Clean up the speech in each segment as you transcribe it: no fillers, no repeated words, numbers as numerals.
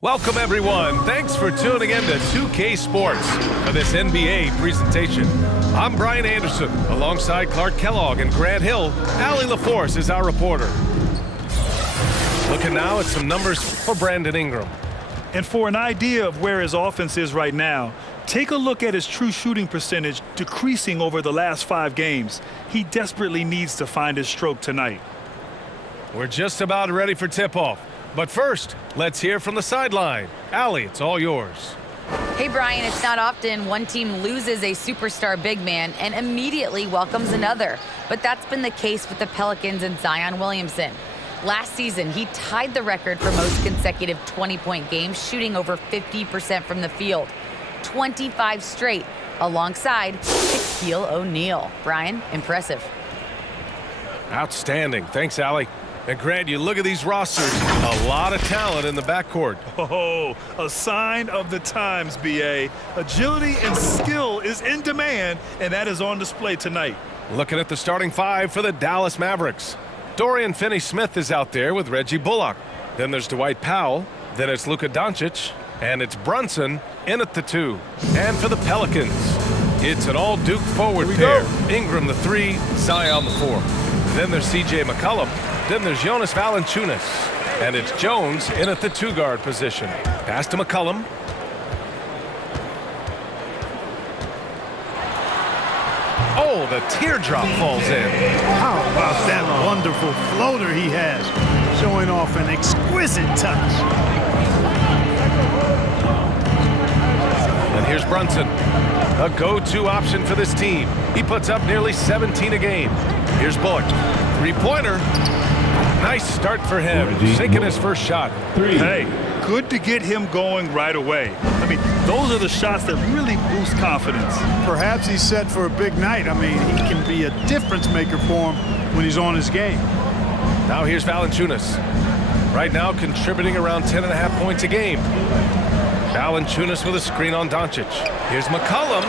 Welcome, everyone. Thanks for tuning in to 2K Sports for this NBA presentation. I'm Brian Anderson, alongside Clark Kellogg and Grant Hill. Allie LaForce is our reporter. Looking now at some numbers for Brandon Ingram. And for an idea of where his offense is right now, take a look at his true shooting percentage decreasing over the last 5 games. He desperately needs to find his stroke tonight. We're just about ready for tip-off. But first, let's hear from the sideline. Allie, it's all yours. Hey, Brian, it's not often one team loses a superstar big man and immediately welcomes another. But that's been the case with the Pelicans and Zion Williamson. Last season, he tied the record for most consecutive 20-point games, shooting over 50% from the field. 25 straight, alongside Shaquille O'Neal. Brian, impressive. Outstanding. Thanks, Allie. And Grant, you look at these rosters, a lot of talent in the backcourt. Oh, a sign of the times, B.A. Agility and skill is in demand, and that is on display tonight. Looking at the starting 5 for the Dallas Mavericks. Dorian Finney-Smith is out there with Reggie Bullock. Then there's Dwight Powell. Then it's Luka Doncic. And it's Brunson in at the 2. And for the Pelicans, it's an all-Duke forward pair. Ingram the 3, Zion the 4. Then there's C.J. McCollum. Then there's Jonas Valanciunas. And it's Jones in at the 2-guard position. Pass to McCollum. Oh, the teardrop falls in. How about that wonderful floater he has, showing off an exquisite touch. And here's Brunson, a go-to option for this team. He puts up nearly 17 a game. Here's Bullock, 3-pointer. Nice start for him, sinking his first shot. Hey, good to get him going right away. I mean, those are the shots that really boost confidence. Perhaps he's set for a big night. I mean, he can be a difference maker for him when he's on his game. Now here's Valanciunas. Right now contributing around 10.5 points a game. Valanciunas with a screen on Doncic. Here's McCollum.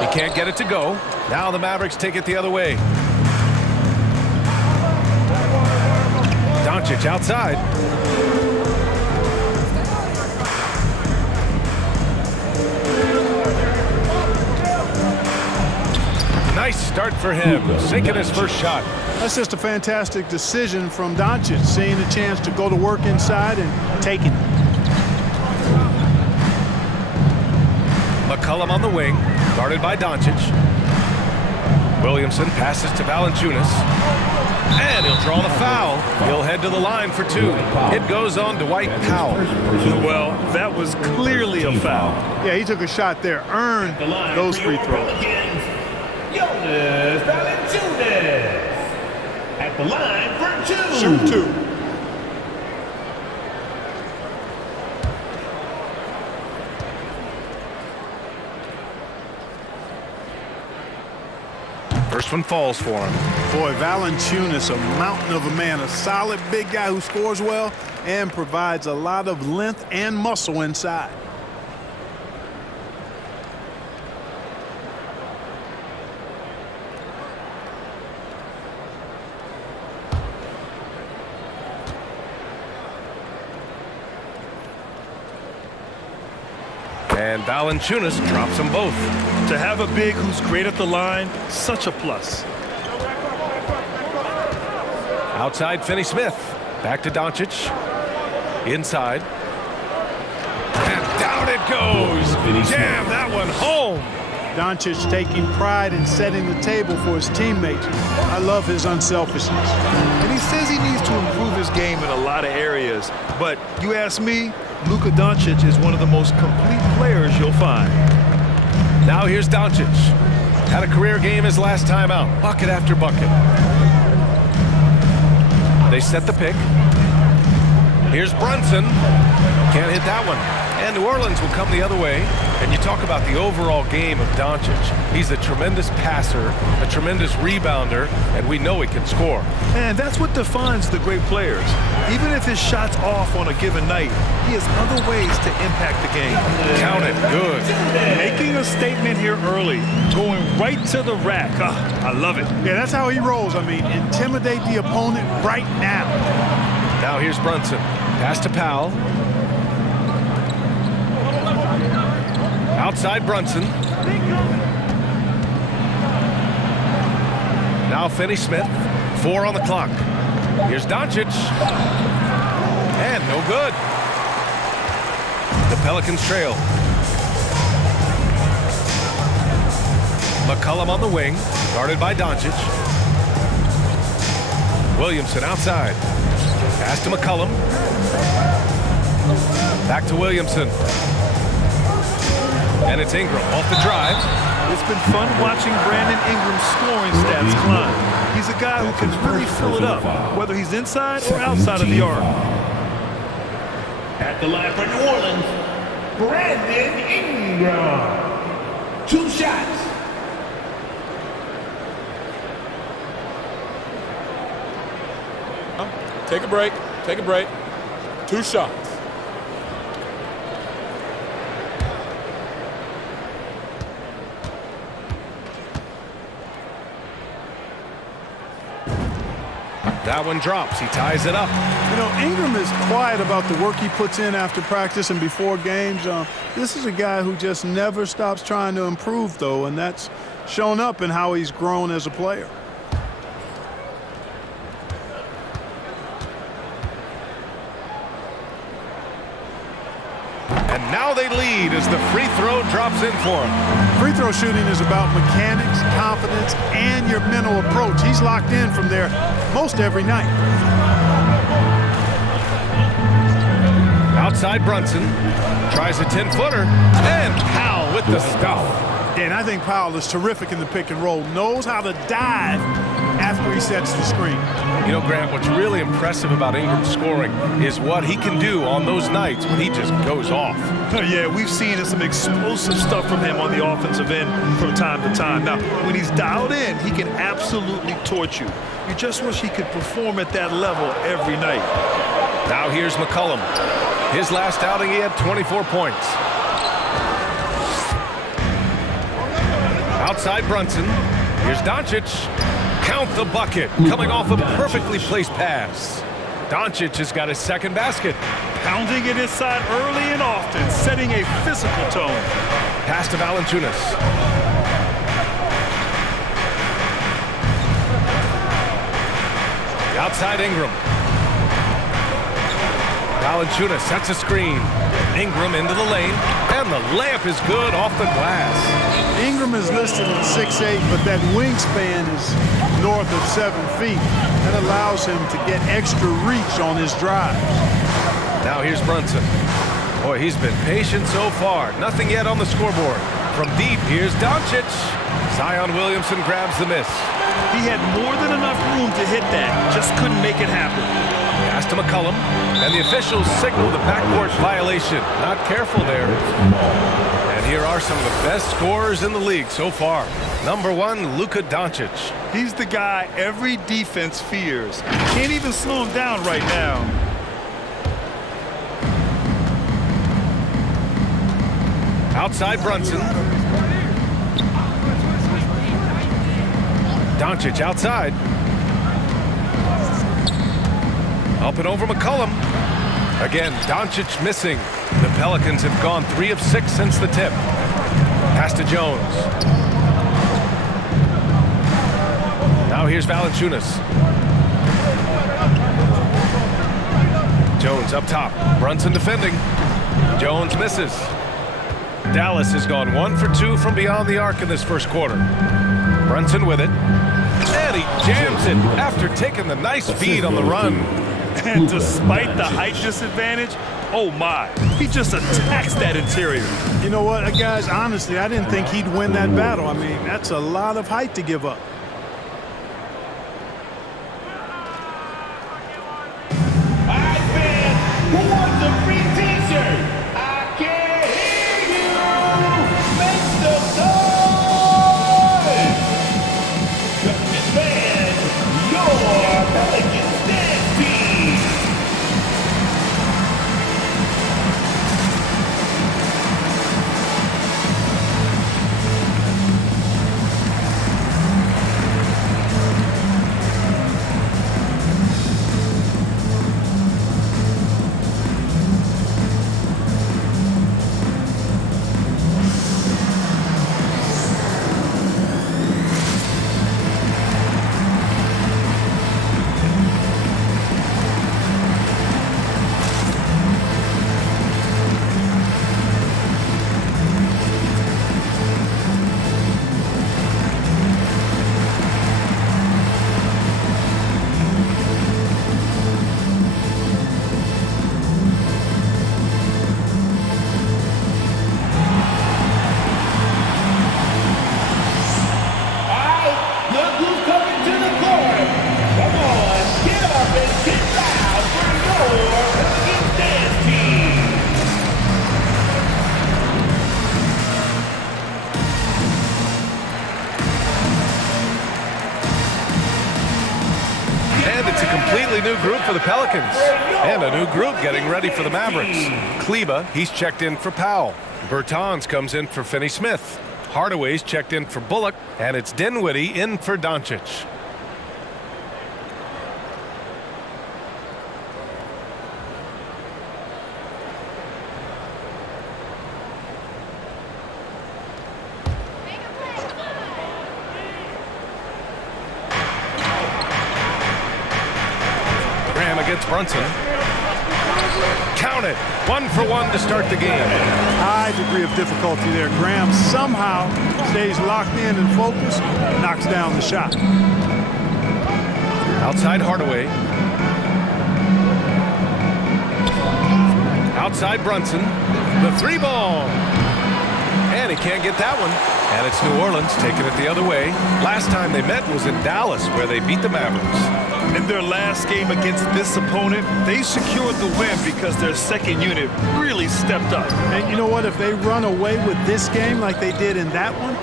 He can't get it to go. Now the Mavericks take it the other way. Doncic outside. Nice start for him, sinking his first shot. That's just a fantastic decision from Doncic, seeing the chance to go to work inside and taking it. McCollum on the wing, guarded by Doncic. Williamson passes to Valanciunas. And he'll draw the foul. He'll head to the line for 2. It goes on Dwight Powell. Well, that was clearly a foul. Yeah, he took a shot there, earned those free throws. Jonas Valanciunas at the line for 2. Shoot 2. First one falls for him. Boy, Valanciunas, a mountain of a man, a solid big guy who scores well and provides a lot of length and muscle inside. And Valanciunas drops them both. To have a big who's great at the line, such a plus. Outside Finney-Smith. Back to Doncic. Inside. And down it goes. Damn, that one home. Doncic taking pride in setting the table for his teammates. I love his unselfishness. And he says he needs to improve his game in a lot of areas. But you ask me, Luka Doncic is one of the most complete players you'll find. Now here's Doncic. Had a career game his last time out. Bucket after bucket. They set the pick. Here's Brunson. Can't hit that one. And New Orleans will come the other way. And you talk about the overall game of Doncic. He's a tremendous passer, a tremendous rebounder, and we know he can score. And that's what defines the great players. Even if his shot's off on a given night, he has other ways to impact the game. Count it. Good. Making a statement here early, going right to the rack. I love it. Yeah, that's how he rolls. I mean, intimidate the opponent right now. Now here's Brunson. Pass to Powell. Outside Brunson. Now Finney-Smith. 4 on the clock. Here's Doncic. And no good. The Pelicans trail. McCollum on the wing, guarded by Doncic. Williamson outside. Pass to McCollum. Back to Williamson. And it's Ingram off the drive. It's been fun watching Brandon Ingram's scoring stats climb. He's a guy who can really fill it up, whether he's inside or outside of the arc. At the line for New Orleans, Brandon Ingram. 2 shots. Take a break. Take a break. 2 shots. That one drops. He ties it up. You know, Ingram is quiet about the work he puts in after practice and before games. This is a guy who just never stops trying to improve, though, and that's shown up in how he's grown as a player. And now they lead as the free throw drops in for him. Free throw shooting is about mechanics, confidence, and your mental approach. He's locked in from there most every night. Outside Brunson. Tries a 10-footer. And Powell with the stuff. And I think Powell is terrific in the pick and roll. Knows how to dive after he sets the screen. You know, Grant, what's really impressive about Ingram's scoring is what he can do on those nights when he just goes off. Yeah, we've seen some explosive stuff from him on the offensive end from time to time. Now, when he's dialed in, he can absolutely torch you. You just wish he could perform at that level every night. Now here's McCollum. His last outing, he had 24 points. Outside Brunson. Here's Doncic. Count the bucket. Coming off a perfectly placed pass. Doncic has got his second basket. Pounding it inside early and often, setting a physical tone. Pass to Valanciunas. Outside Ingram. Valanciunas sets a screen. Ingram into the lane, and the layup is good off the glass. Ingram is listed at 6'8", but that wingspan is north of 7 feet. That allows him to get extra reach on his drive. Now here's Brunson. Boy, he's been patient so far. Nothing yet on the scoreboard. From deep, here's Doncic. Zion Williamson grabs the miss. He had more than enough room to hit that, just couldn't make it happen. Pass to McCollum, and the officials signal the backcourt violation. Not careful there. And here are some of the best scorers in the league so far. Number 1, Luka Doncic. He's the guy every defense fears. Can't even slow him down right now. Outside Brunson. Doncic outside. Up and over McCollum. Again, Doncic missing. The Pelicans have gone 3 of 6 since the tip. Pass to Jones. Now here's Valanciunas. Jones up top. Brunson defending. Jones misses. Dallas has gone 1 for 2 from beyond the arc in this first quarter. Brunson with it. And he jams it after taking the nice feed on the run. And despite the height disadvantage, oh my, he just attacks that interior. You know what, guys, honestly, I didn't think he'd win that battle. I mean, that's a lot of height to give up. All right, fans, who wants a free t-shirt? I can't hear you. Make some noise. Just fan, your Pelicans dance team. completely new group for the Pelicans. And a new group getting ready for the Mavericks. Kleba, he's checked in for Powell. Bertans comes in for Finney-Smith. Hardaway's checked in for Bullock. And it's Dinwiddie in for Doncic. Against Brunson. Count it. 1 for 1 to start the game. High degree of difficulty there. Graham somehow stays locked in and focused, knocks down the shot. Outside Hardaway. Outside Brunson. The 3-ball. And he can't get that one. And it's New Orleans taking it the other way. Last time they met was in Dallas, where they beat the Mavericks. In their last game against this opponent, they secured the win because their second unit really stepped up. And you know what? If they run away with this game like they did in that one,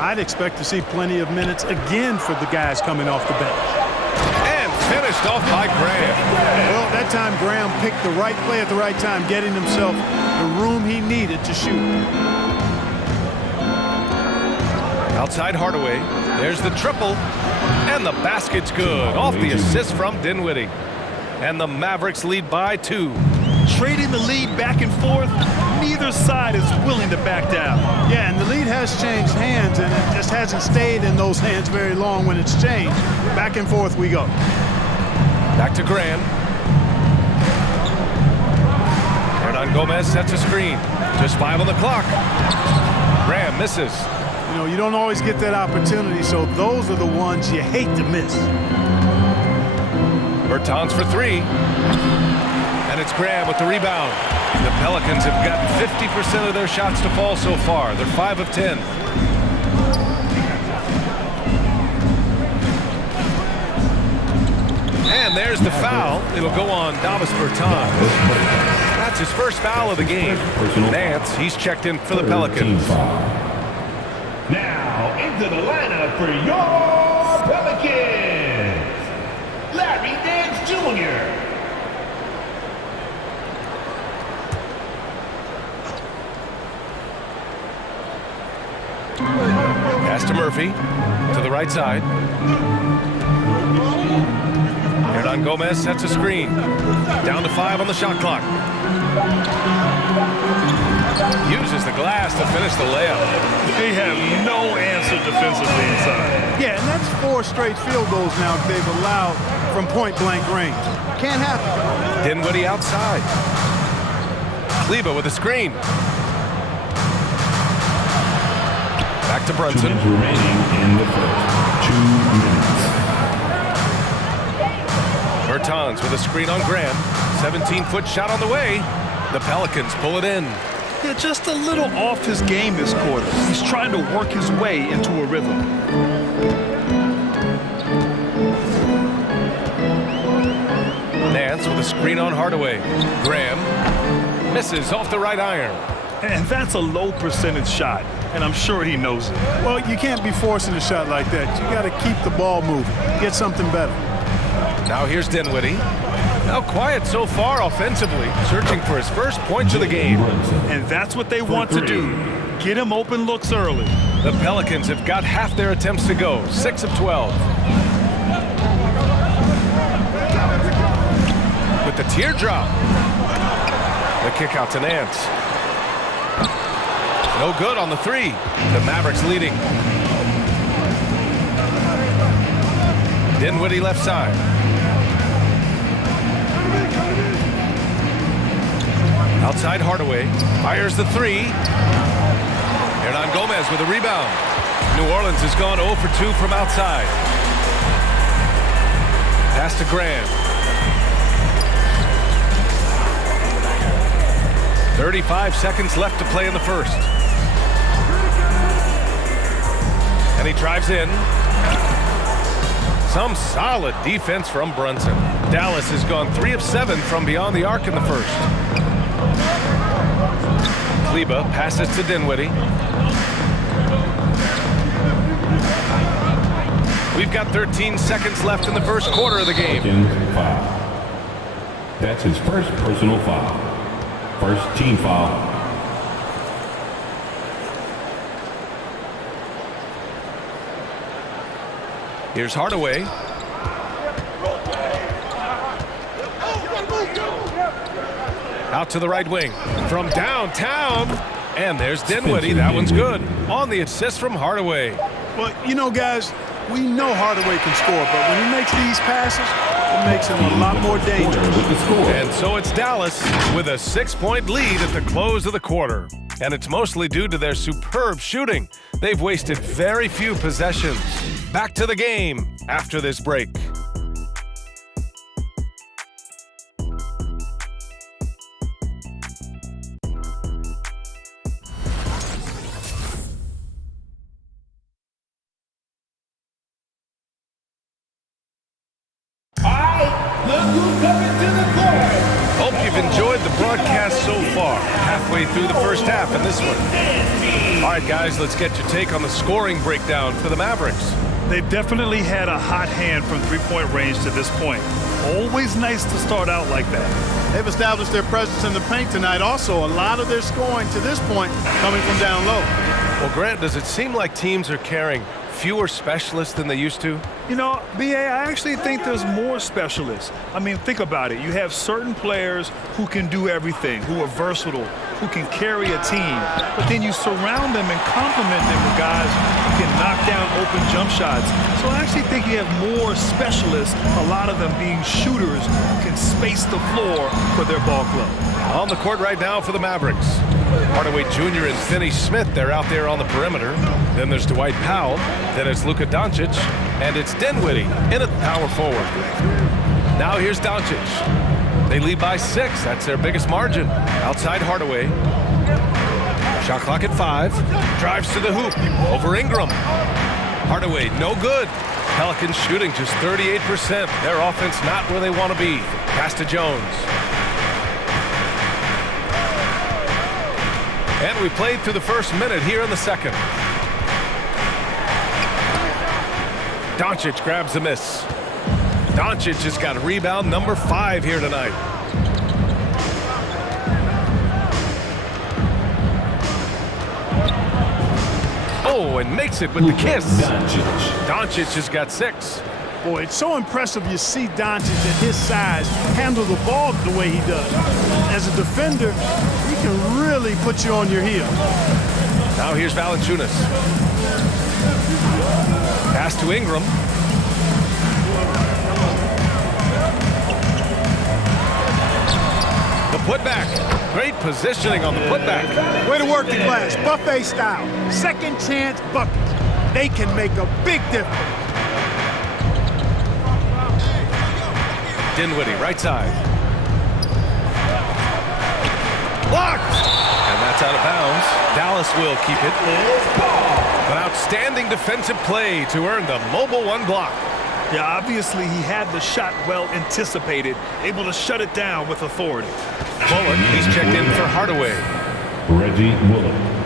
I'd expect to see plenty of minutes again for the guys coming off the bench. And finished off by Graham. Well, that time Graham picked the right play at the right time, getting himself the room he needed to shoot. Outside Hardaway. There's the triple. And the basket's good. Off the assist from Dinwiddie. And the Mavericks lead by 2. Trading the lead back and forth, neither side is willing to back down. Yeah, and the lead has changed hands, and it just hasn't stayed in those hands very long when it's changed. Back and forth we go. Back to Graham. Hernangomez sets a screen. Just 5 on the clock. Graham misses. You know, you don't always get that opportunity, so those are the ones you hate to miss. Bertans for 3. And it's Graham with the rebound. The Pelicans have gotten 50% of their shots to fall so far. They're 5 of 10. And there's the foul. It'll go on Davis Bertans. That's his first foul of the game. Nance, he's checked in for the Pelicans. Now into the lineup for your Pelicans, Larry Nance Jr. Pass to Murphy, to the right side. Hernangomez sets a screen. Down to 5 on the shot clock. Uses the glass to finish the layup. They have no answer defensively inside. Yeah, and that's 4 straight field goals now they've allowed from point-blank range. Can't happen. Dinwiddie outside. Kleba with a screen. Back to Brunson. 2 minutes remaining in the first. 2 minutes. Bertans with a screen on Graham. 17-foot shot on the way. The Pelicans pull it in. Yeah, just a little off his game this quarter. He's trying to work his way into a rhythm. Nance with a screen on Hardaway. Graham misses off the right iron. And that's a low percentage shot, and I'm sure he knows it. Well, you can't be forcing a shot like that. You got to keep the ball moving. Get something better. Now here's Dinwiddie. Now quiet so far offensively, searching for his first points of the game. And that's what they want to do. Get him open looks early. The Pelicans have got half their attempts to go, 6 of 12. With the teardrop. The kick out to Nance. No good on the 3. The Mavericks leading. Dinwiddie left side. Outside Hardaway. Fires the 3. Hernangomez with a rebound. New Orleans has gone 0 for 2 from outside. Pass to Graham. 35 seconds left to play in the first. And he drives in. Some solid defense from Brunson. Dallas has gone 3 of 7 from beyond the arc in the first. Kleba passes to Dinwiddie. We've got 13 seconds left in the first quarter of the game. Foul. That's his first personal foul. First team foul. Here's Hardaway. Out to the right wing. From downtown. And there's Dinwiddie. That one's good. On the assist from Hardaway. Well, you know, guys, we know Hardaway can score, but when he makes these passes, it makes him a lot more dangerous. And so it's Dallas with a 6-point lead at the close of the quarter. And it's mostly due to their superb shooting. They've wasted very few possessions. Back to the game after this break. Hope you've enjoyed the broadcast so far. Halfway through the first half in this one. All right, guys, let's get your take on the scoring breakdown for the Mavericks. They've definitely had a hot hand from three-point range to this point. Always nice to start out like that. They've established their presence in the paint tonight. Also, a lot of their scoring to this point coming from down low. Well, Grant, does it seem like teams are carrying fewer specialists than they used to? You know, B.A., I actually think there's more specialists. I mean, think about it. You have certain players who can do everything, who are versatile, who can carry a team, but then you surround them and complement them with guys who can knock down open jump shots. So I actually think you have more specialists, a lot of them being shooters who can space the floor for their ball club. On the court right now for the Mavericks. Hardaway Jr. and Finney Smith, they're out there on the perimeter. Then there's Dwight Powell. Then it's Luka Doncic. And it's Dinwiddie in at power forward. Now here's Doncic. They lead by 6. That's their biggest margin. Outside Hardaway. Shot clock at 5. Drives to the hoop. Over Ingram. Hardaway, no good. Pelicans shooting just 38%. Their offense not where they want to be. Pass to Jones. And we played through the first minute here in the second. Doncic grabs the miss. Doncic has got a rebound number 5 here tonight. Oh, and makes it with the kiss. Doncic has got 6. Boy, it's so impressive you see Doncic at his size handle the ball the way he does. As a defender, he can really put you on your heel. Now here's Valanciunas. Pass to Ingram. The putback. Great positioning on the putback. Way to work the glass, buffet style. Second chance buckets. They can make a big difference. Dinwiddie, right side. Blocked! And that's out of bounds. Dallas will keep it. An outstanding defensive play to earn the mobile 1 block. Yeah, obviously he had the shot well anticipated, able to shut it down with authority. Bullock, he's checked in for Hardaway. Reggie Bullock.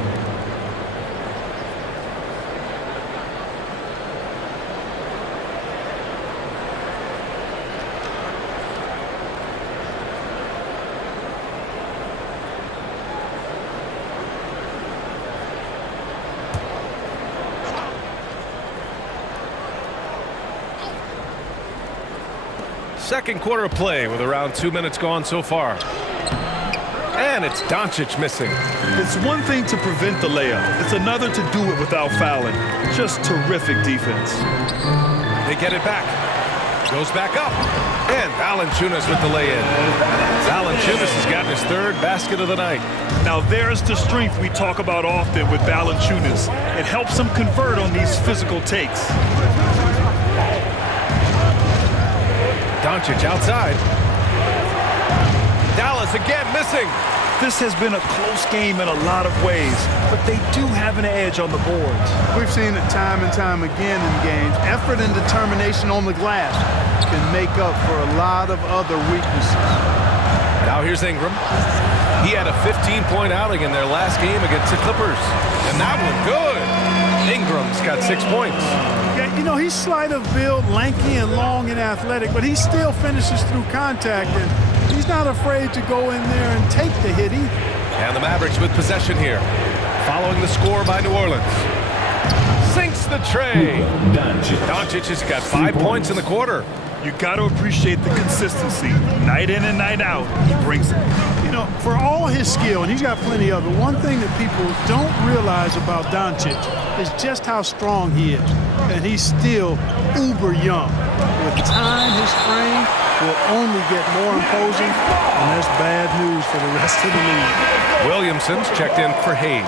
Second quarter of play with around 2 minutes gone so far. And it's Doncic missing. It's one thing to prevent the layup. It's another to do it without fouling. Just terrific defense. They get it back. Goes back up. And Valanciunas with the lay-in. Valanciunas has gotten his 3rd basket of the night. Now there's the strength we talk about often with Valanciunas. It helps him convert on these physical takes. Doncic outside. Dallas again missing. This has been a close game in a lot of ways, but they do have an edge on the boards. We've seen it time and time again in games. Effort and determination on the glass can make up for a lot of other weaknesses. Now here's Ingram. He had a 15-point outing in their last game against the Clippers. And that one good. Ingram's got 6 points. Yeah, You know, he's slight of build, lanky and long and athletic, but he still finishes through contact, and he's not afraid to go in there and take the hit either. And the Mavericks with possession here, following the score by New Orleans. Sinks the tray. Doncic has got 5 points in the quarter. You got to appreciate the consistency. Night in and night out, he brings it. You know, for all his skill, and he's got plenty of it, one thing that people don't realize about Doncic is just how strong he is. And he's still uber young. With time, his frame will only get more imposing, and that's bad news for the rest of the league. Williamson's checked in for Hayes.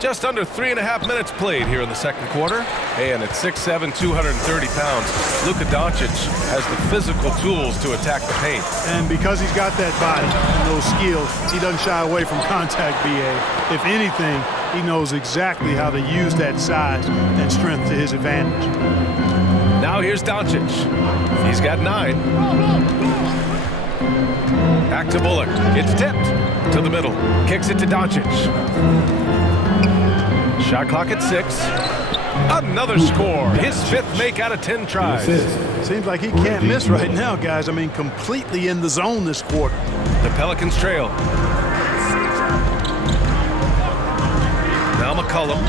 Just under 3.5 minutes played here in the second quarter. And at 6'7", 230 pounds, Luka Doncic has the physical tools to attack the paint. And because he's got that body and those skills, he doesn't shy away from contact, B.A. If anything, he knows exactly how to use that size and strength to his advantage. Now here's Doncic. He's got 9. Back to Bullock. It's tipped to the middle. Kicks it to Doncic. Shot clock at 6. Another score. His 5th make out of 10 tries. Seems like he can't miss right now, guys. I mean, completely in the zone this quarter. The Pelicans trail. Now McCollum.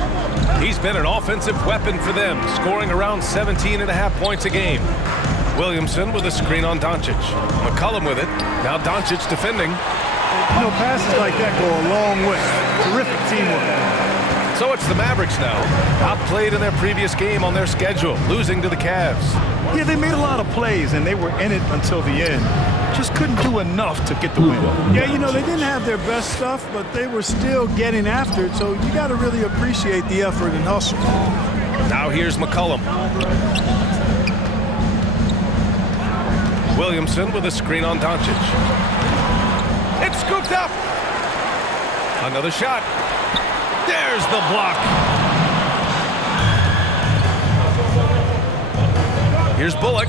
He's been an offensive weapon for them, scoring around 17.5 points a game. Williamson with a screen on Doncic. McCollum with it. Now Doncic defending. You know, passes like that go a long way. Terrific teamwork. So it's the Mavericks now, outplayed in their previous game on their schedule, losing to the Cavs. Yeah, they made a lot of plays, and they were in it until the end. Just couldn't do enough to get the win. Yeah, you know, they didn't have their best stuff, but they were still getting after it, so you got to really appreciate the effort and hustle. Now here's McCollum. Williamson with a screen on Doncic. It's scooped up. Another shot. There's the block. Here's Bullock.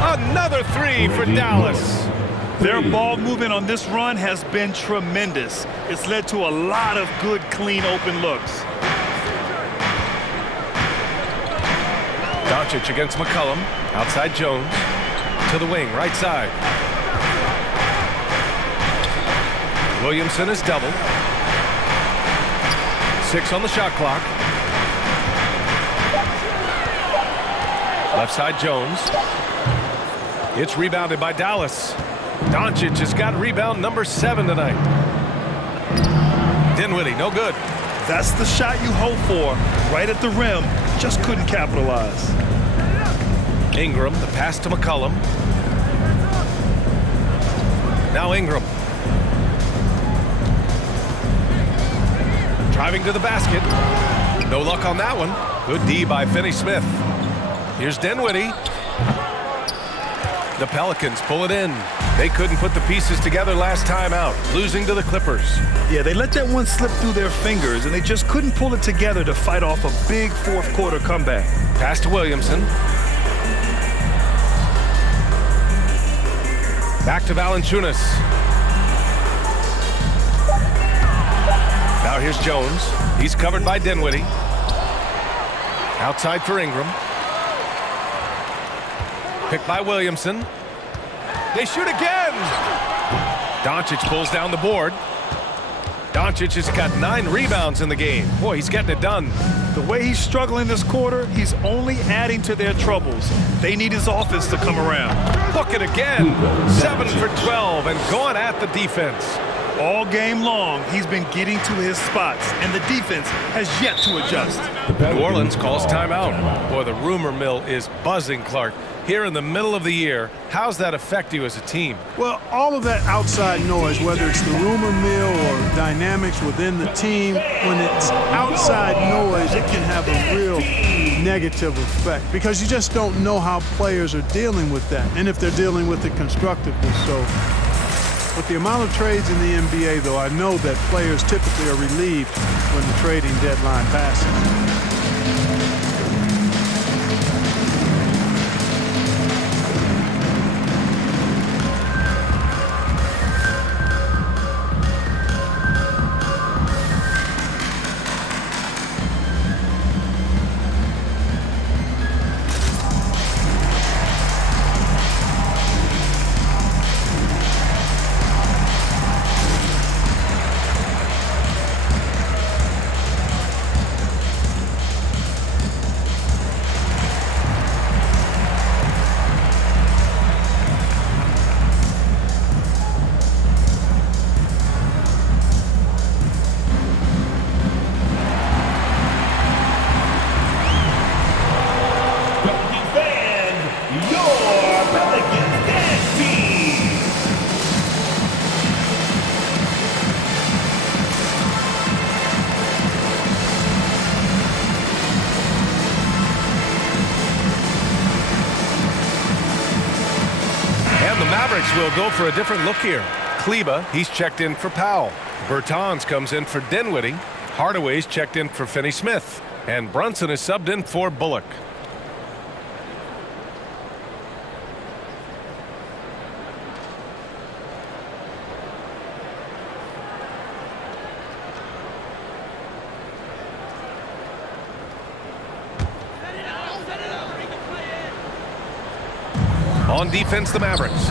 Another 3 for Dallas. Their ball movement on this run has been tremendous. It's led to a lot of good, clean, open looks. Doncic against McCollum. Outside Jones. To the wing, right side. Williamson is doubled. 6 on the shot clock. Left side Jones. It's rebounded by Dallas. Doncic has got rebound number 7 tonight. Dinwiddie, no good. That's the shot you hope for. Right at the rim. Just couldn't capitalize. Ingram, the pass to McCollum. Now Ingram. Driving to the basket. No luck on that one. Good D by Finney-Smith. Here's Dinwiddie. The Pelicans pull it in. They couldn't put the pieces together last time out, losing to the Clippers. Yeah, they let that one slip through their fingers, and they just couldn't pull it together to fight off a big fourth quarter comeback. Pass to Williamson. Back to Valanciunas. Now here's Jones. He's covered by Dinwiddie. Outside for Ingram. Picked by Williamson. They shoot again. Doncic pulls down the board. Doncic has got 9 rebounds in the game. Boy, he's getting it done. The way he's struggling this quarter, he's only adding to their troubles. They need his offense to come around. Book it again. 7 for 12 and going at the defense. All game long, he's been getting to his spots, and the defense has yet to adjust. New Orleans calls timeout. Boy, the rumor mill is buzzing, Clark. Here in the middle of the year, how's that affect you as a team? Well, all of that outside noise, whether it's the rumor mill or dynamics within the team, when it's outside noise, it can have a real negative effect because you just don't know how players are dealing with that and if they're dealing with it constructively. So with the amount of trades in the NBA, though, I know that players typically are relieved when the trading deadline passes. we'll go for a different look here. Kleba, he's checked in for Powell. Bertans comes in for Dinwiddie. Hardaway's checked in for Finney-Smith. And Brunson is subbed in for Bullock. On defense, the Mavericks.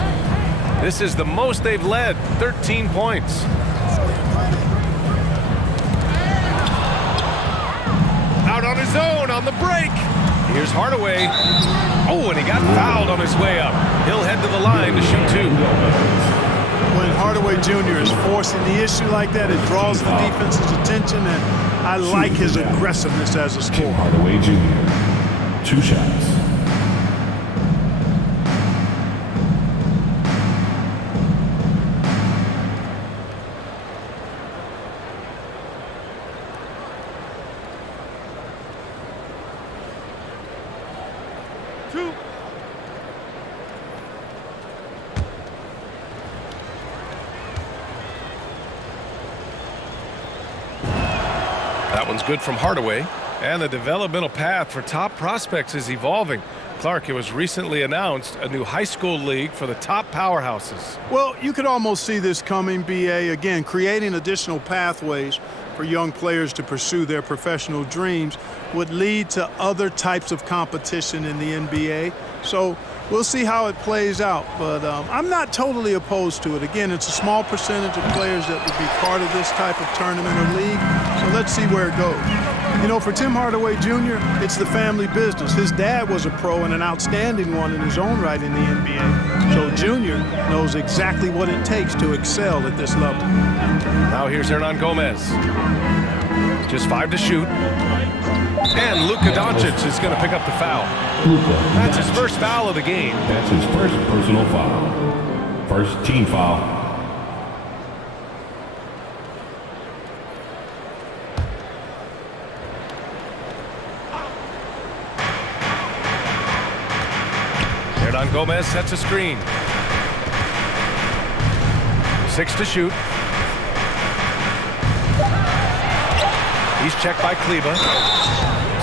This is the most they've led, 13 points. Out on his own on the break. Here's Hardaway. Oh, and he got fouled on his way up. He'll head to the line to shoot two. When Hardaway Jr. is forcing the issue like that, it draws the defense's attention, and I like his aggressiveness as a scorer. Hardaway Jr. 2 shots. That one's good from Hardaway. And the developmental path for top prospects is evolving. Clark, it was recently announced a new high school league for the top powerhouses. Well, you could almost see this coming, B.A. Again, creating additional pathways for young players to pursue their professional dreams would lead to other types of competition in the NBA. So we'll see how it plays out. But I'm not totally opposed to it. Again, it's a small percentage of players that would be part of this type of tournament or league. So let's see where it goes. You know, for Tim Hardaway Jr., it's the family business. His dad was a pro and an outstanding one in his own right in the NBA. So Jr. knows exactly what it takes to excel at this level. Now here's Hernan Gomez. Just 5 to shoot. And Luka Doncic is going to pick up the foul. That's his first foul of the game. That's his first personal foul. First team foul. Hernan Gomez sets a screen. 6 to shoot. He's checked by Kleba.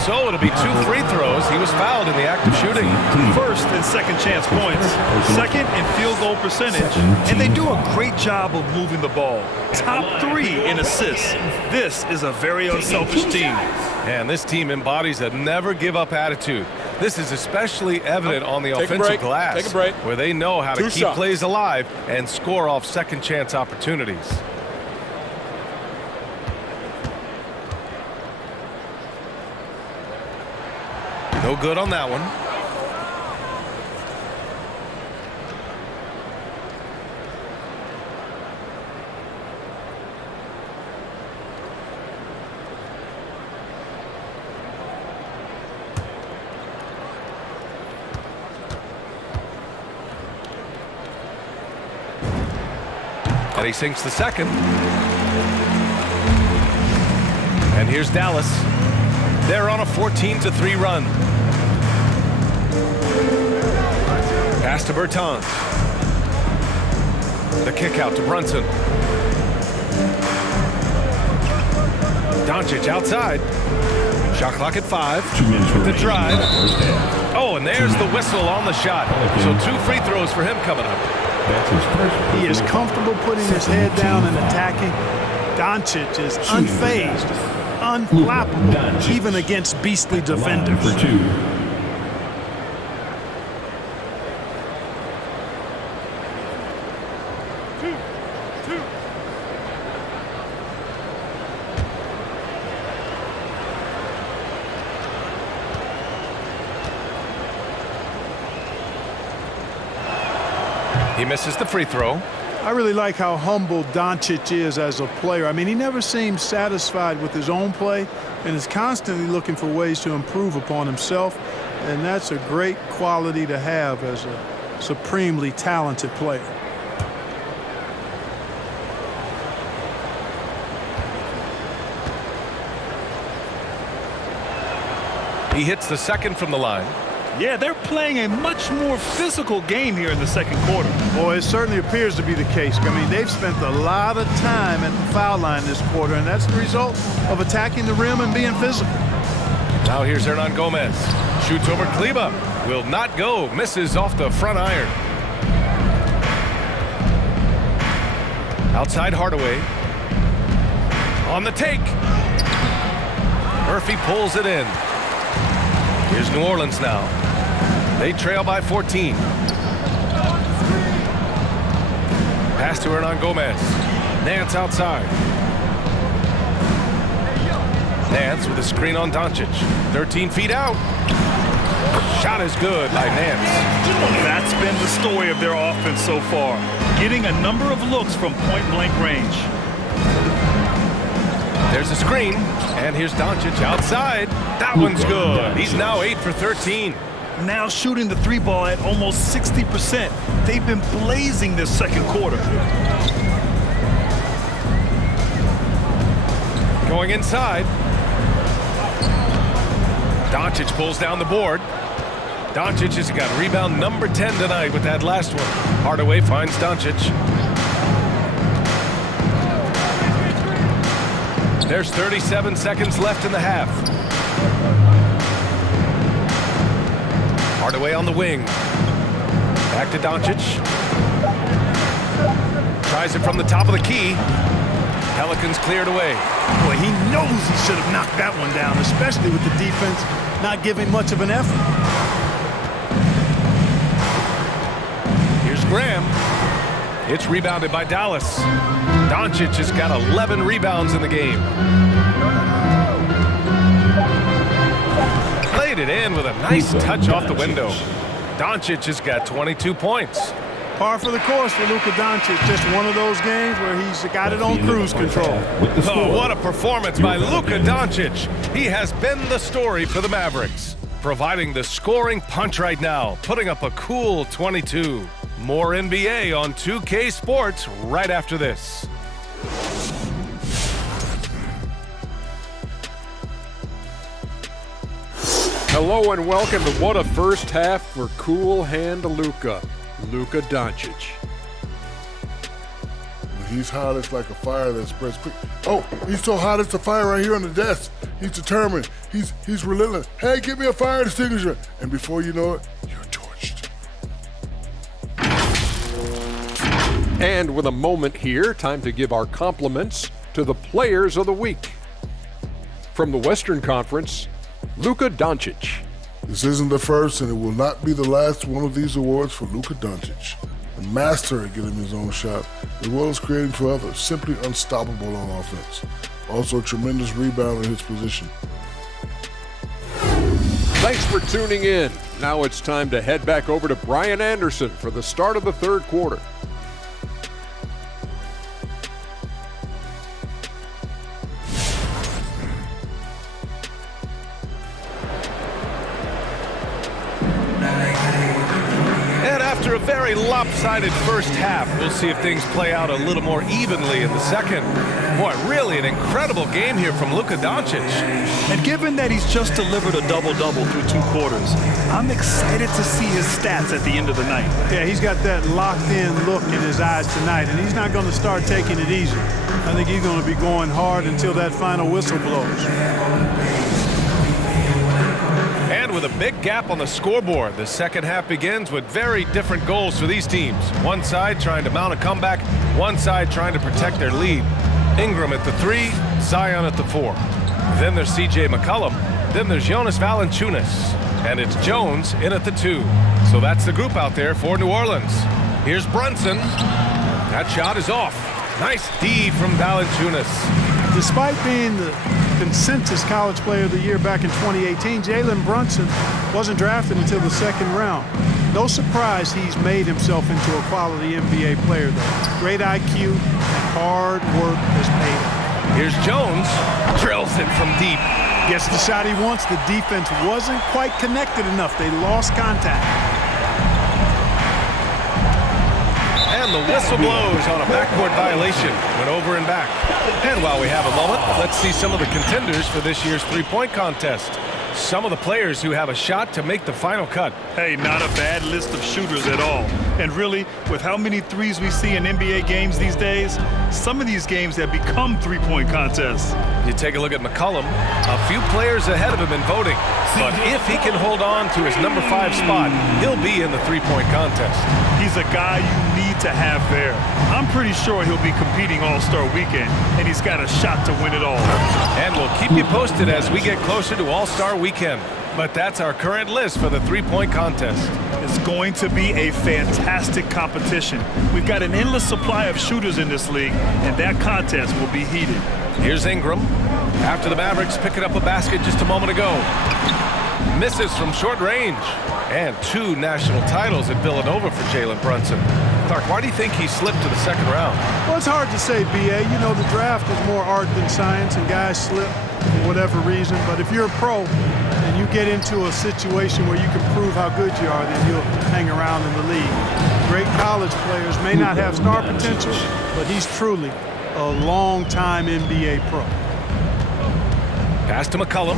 So it'll be 2 free throws. He was fouled in the act of shooting. First and second chance points. Second in field goal percentage. And they do a great job of moving the ball. Top 3 in assists. This is a very unselfish team. And this team embodies a never give up attitude. This is especially evident on the offensive glass, Take a break. where they know how to 2 keep shots. plays alive and score off second chance opportunities. No good on that one. And he sinks the second. And here's Dallas. They're on a 14-3 run. Pass to Bertans. The kick out to Brunson. Doncic outside. Shot clock at 5. 2 minutes The remaining drive. in the first half. Oh, and there's the whistle on the shot. So 2 free throws for him coming up. That's his first He is personal comfortable putting his head down and attacking. Doncic is unfazed, unflappable, even against beastly defenders. for 2. He misses the free throw. I really like how humble Doncic is as a player. I mean, he never seems satisfied with his own play and is constantly looking for ways to improve upon himself. And that's a great quality to have as a supremely talented player. He hits the second from the line. Yeah, they're playing a much more physical game here in the second quarter. Boy, it certainly appears to be the case. I mean, they've spent a lot of time at the foul line this quarter, and that's the result of attacking the rim and being physical. Now here's Hernan Gomez. Shoots over Kleba. Will not go. Misses off the front iron. Outside Hardaway. On the take. Murphy pulls it in. Here's New Orleans now. They trail by 14. Pass to Hernan Gomez. Nance outside. Nance with a screen on Doncic. 13 feet out. Shot is good by Nance. That's been the story of their offense so far. Getting a number of looks from point-blank range. There's a screen, and here's Doncic outside. That one's good. He's now 8 for 13. Now shooting the three ball at almost 60%. They've been blazing this second quarter. Going inside. Doncic pulls down the board. Doncic has got rebound number 10 tonight with that last one. Hardaway finds Doncic. There's 37 seconds left in the half. Hardaway on the wing. Back to Doncic. Tries it from the top of the key. Pelicans cleared away. Boy, he knows he should have knocked that one down, especially with the defense not giving much of an effort. Here's Graham. It's rebounded by Dallas. Doncic has got 11 rebounds in the game. Played it in with a nice touch off the window. Doncic has got 22 points. Par for the course for Luka Doncic. Just one of those games where he's got it on cruise control. Oh, what a performance by Luka Doncic. He has been the story for the Mavericks, providing the scoring punch right now, putting up a cool 22. More NBA on 2K Sports right after this. Hello and welcome to What a First Half for Cool Hand Luka Doncic. He's hot, it's like a fire that spreads quick. Oh, he's so hot, it's a fire right here on the desk. He's determined. He's relentless. Hey, give me a fire extinguisher. And before you know it, you're torched. And with a moment here, time to give our compliments to the players of the week. From the Western Conference, Luka Doncic. This isn't the first, and it will not be the last one of these awards for Luka Doncic. A master at getting his own shot, as well as creating for others. Simply unstoppable on offense. Also a tremendous rebounder in his position. Thanks for tuning in. Now it's time to head back over to Brian Anderson for the start of the third quarter. After a very lopsided first half, we'll see if things play out a little more evenly in the second. Boy, really an incredible game here from Luka Doncic. And given that he's just delivered a double-double through 2 quarters, I'm excited to see his stats at the end of the night. Yeah, he's got that locked-in look in his eyes tonight, and he's not going to start taking it easy. I think he's going to be going hard until that final whistle blows. And with a big gap on the scoreboard, the second half begins with very different goals for these teams. One side trying to mount a comeback, one side trying to protect their lead. Ingram at the 3, Zion at the 4. Then there's C.J. McCollum. Then there's Jonas Valanciunas. And it's Jones in at the 2. So that's the group out there for New Orleans. Here's Brunson. That shot is off. Nice D from Valanciunas. Despite being the consensus college player of the year back in 2018, Jalen Brunson wasn't drafted until the second round. No surprise he's made himself into a quality NBA player, though. Great IQ and hard work has paid off. Here's Jones. Drills it from deep. Gets the shot he wants. The defense wasn't quite connected enough. They lost contact. And the whistle blows on a backcourt violation. Went over and back. And while we have a moment, let's see some of the contenders for this year's three-point contest. some of the players who have a shot to make the final cut. Hey, not a bad list of shooters at all. And really, with how many threes we see in NBA games these days, some of these games have become three-point contests. You take a look at McCollum, a few players ahead of him in voting. But if he can hold on to his number 5 spot, he'll be in the three-point contest. He's a guy you need to have there. I'm pretty sure he'll be competing All-Star Weekend, and he's got a shot to win it all. And we'll keep you posted as we get closer to All-Star Weekend. But that's our current list for the three-point contest. It's going to be a fantastic competition. We've got an endless supply of shooters in this league, and that contest will be heated. Here's Ingram. After the Mavericks picking up a basket just a moment ago. Misses from short range. And 2 national titles at Villanova for Jalen Brunson. Clark, why do you think he slipped to the second round? Well, it's hard to say, B.A. You know, the draft is more art than science, and guys slip for whatever reason. But if you're a pro and you get into a situation where you can prove how good you are, then you'll hang around in the league. Great college players may not have star potential, but he's truly a long-time NBA pro. Pass to McCollum.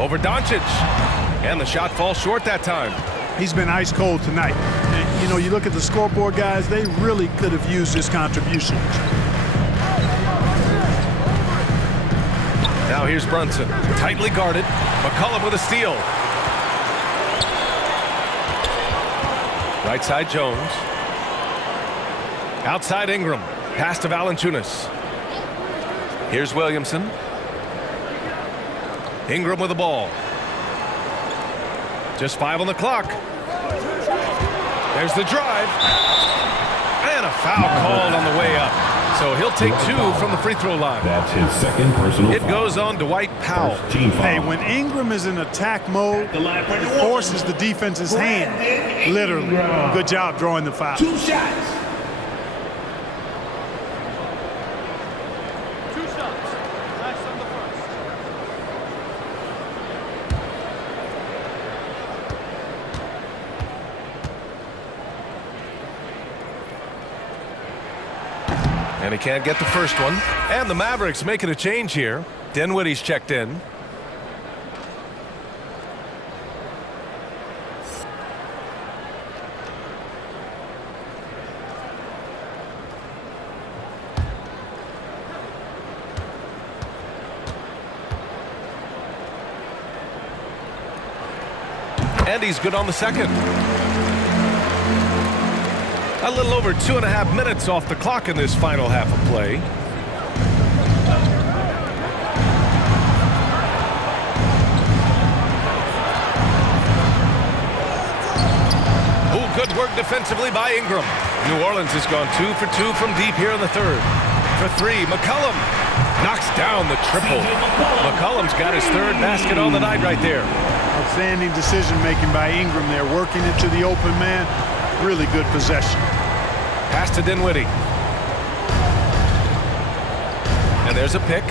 Over Doncic. And the shot falls short that time. He's been ice cold tonight. And, you know, you look at the scoreboard, guys, they really could have used his contribution. Now here's Brunson. Tightly guarded. McCollum with a steal. Right side Jones. Outside Ingram. Pass to Valanciunas. Here's Williamson. Ingram with the ball. Just 5 on the clock. There's the drive. And a foul called on the way up. So he'll take 2 from the free throw line. That's his second personal It foul. goes on Dwight Powell. Team foul. Hey, when Ingram is in attack mode, it forces the defense's hand, literally. Good job drawing the foul. 2 shots. And he can't get the first one. And the Mavericks making a change here. Dinwiddie's checked in. And he's good on the second. A little over 2.5 minutes off the clock in this final half of play. Oh, good work defensively by Ingram. New Orleans has gone 2 for 2 from deep here in the third. For 3, McCollum knocks down the triple. McCollum's got his 3rd basket on the night right there. Outstanding decision-making by Ingram there, working into the open man. Really good possession. Pass to Dinwiddie. And there's a pick.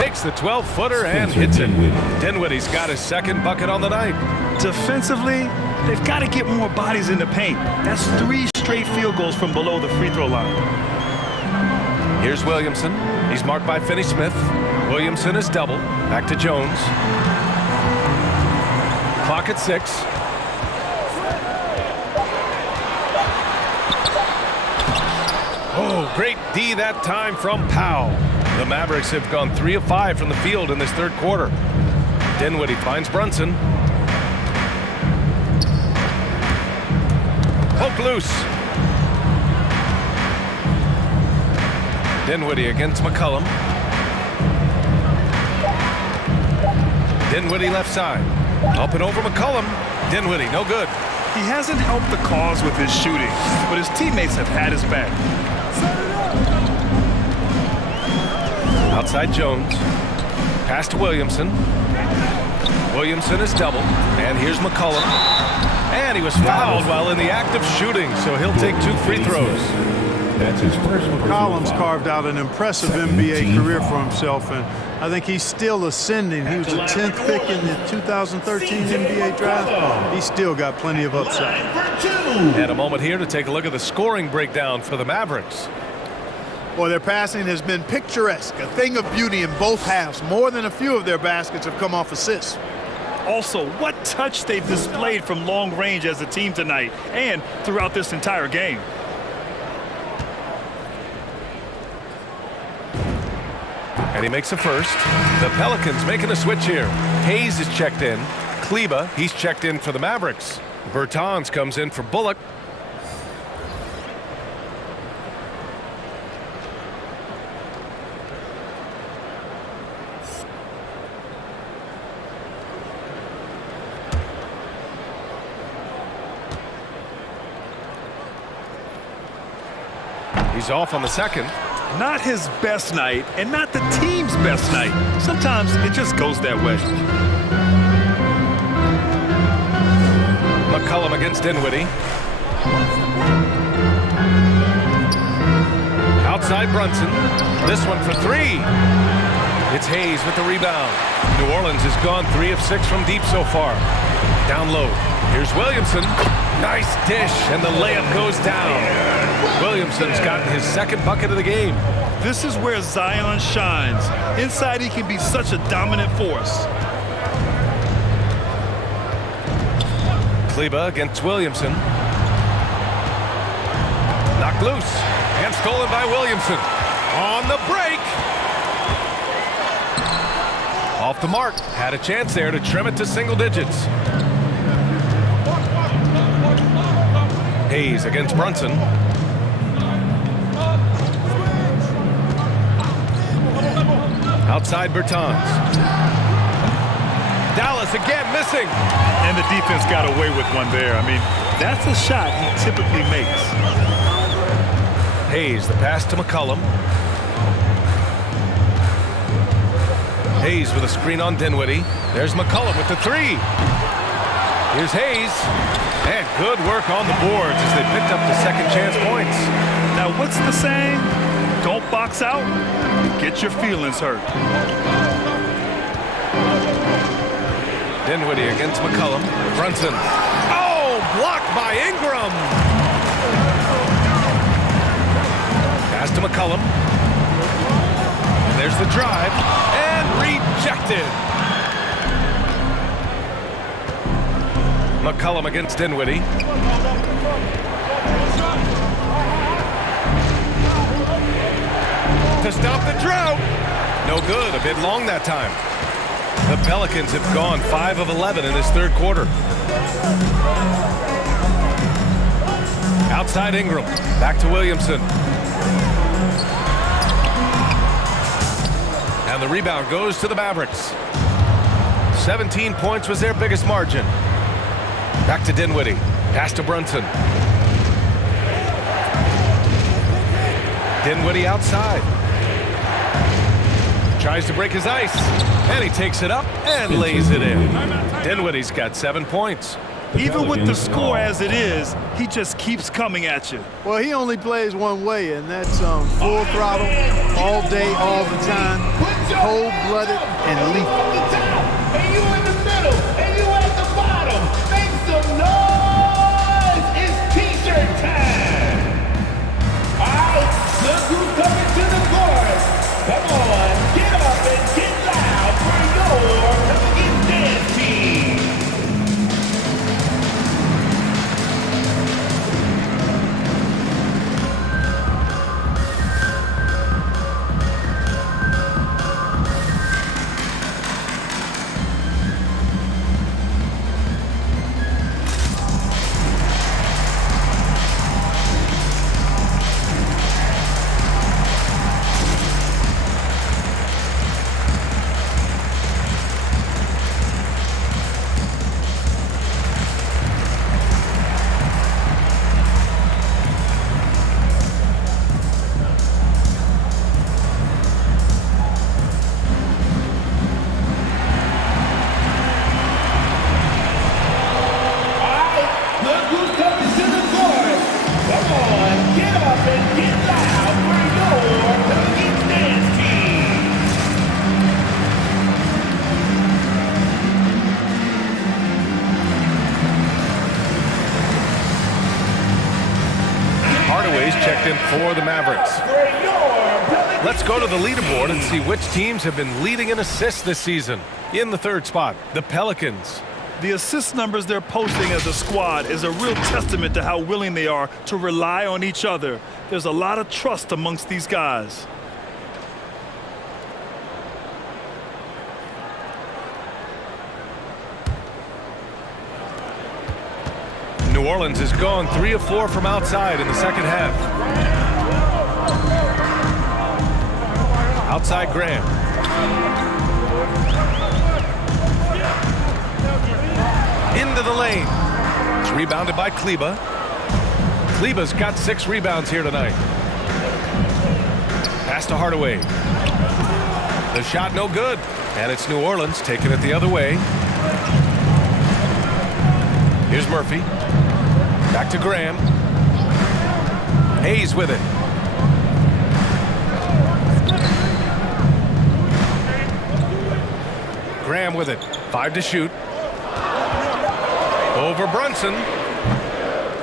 Takes the 12-footer and hits it. Dinwiddie's got his 2nd bucket on the night. Defensively, they've got to get more bodies in the paint. That's 3 straight field goals from below the free throw line. Here's Williamson. He's marked by Finney-Smith. Williamson is double. Back to Jones. Clock at 6. Oh, great D that time from Powell. The Mavericks have gone 3 of 5 from the field in this 3rd quarter. Dinwiddie finds Brunson. Poke loose. Dinwiddie against McCollum. Dinwiddie left side. Up and over McCollum. Dinwiddie, no good. He hasn't helped the cause with his shooting, but his teammates have had his back. Outside Jones. Pass to Williamson. Williamson is double. And here's McCollum. And he was fouled while in the act of shooting, so he'll take 2 free throws. That's his first. McCollum's carved out an impressive NBA career for himself, and I think he's still ascending. He was the 10th pick in the 2013 NBA draft. He's still got plenty of upside. And a moment here to take a look at the scoring breakdown for the Mavericks. Well, their passing has been picturesque, a thing of beauty in both halves. More than a few of their baskets have come off assists. Also, what touch they've displayed from long range as a team tonight and throughout this entire game. And he makes a first. The Pelicans making a switch here. Hayes is checked in. Kleba, he's checked in for the Mavericks. Bertans comes in for Bullock. He's off on the second. Not his best night and not the team's best night. Sometimes it just goes that way. McCollum against Dinwiddie. Outside Brunson. This one for three. It's Hayes with the rebound. New Orleans has gone 3 of 6 from deep so far. Down low. Here's Williamson. Nice dish, and the layup goes down. Williamson's gotten his second bucket of the game. This is where Zion shines. Inside, he can be such a dominant force. Kleba against Williamson. Knocked loose and stolen by Williamson. On the break. Off the mark. Had a chance there to trim it to single digits. Hayes against Brunson. Outside Bertans. Dallas again missing. And the defense got away with one there. I mean, that's a shot he typically makes. Hayes, the pass to McCollum. Hayes with a screen on Dinwiddie. There's McCollum with the three. Here's Hayes. And good work on the boards as they picked up the second chance points. Now, what's the saying? Don't box out, get your feelings hurt. Dinwiddie against McCollum. Brunson. Oh, blocked by Ingram. Pass to McCollum. There's the drive. And rejected. McCollum against Dinwiddie. To stop the drought. No good. A bit long that time. The Pelicans have gone 5 of 11 in this third quarter. Outside Ingram. Back to Williamson. And the rebound goes to the Mavericks. 17 points was their biggest margin. Back to Dinwiddie. Pass to Brunson. Dinwiddie outside. Tries to break his ice. And he takes it up and lays it in. Dinwiddie's got 7 points. Even with the score as it is, he just keeps coming at you. Well, he only plays one way, and that's full throttle, all day, all the time, cold-blooded and lethal. And you in the middle, and you at the bottom. Make some noise! It's T-shirt time! All right, look who's coming to the court. Come on, get up and get loud for your Pelicans dance team. Hardaway's checked in for the Mavericks. Let's go to the leaderboard and see which teams have been leading in assists this season. In the third spot, the Pelicans. The assist numbers they're posting as a squad is a real testament to how willing they are to rely on each other. There's a lot of trust amongst these guys. New Orleans has gone 3 of 4 from outside in the second half. Outside Graham. Into the lane. It's rebounded by Kleba. Kleba's got 6 rebounds here tonight. Pass to Hardaway. The shot no good. And it's New Orleans taking it the other way. Here's Murphy. Back to Graham. Hayes with it. Graham with it. 5 to shoot. Over Brunson.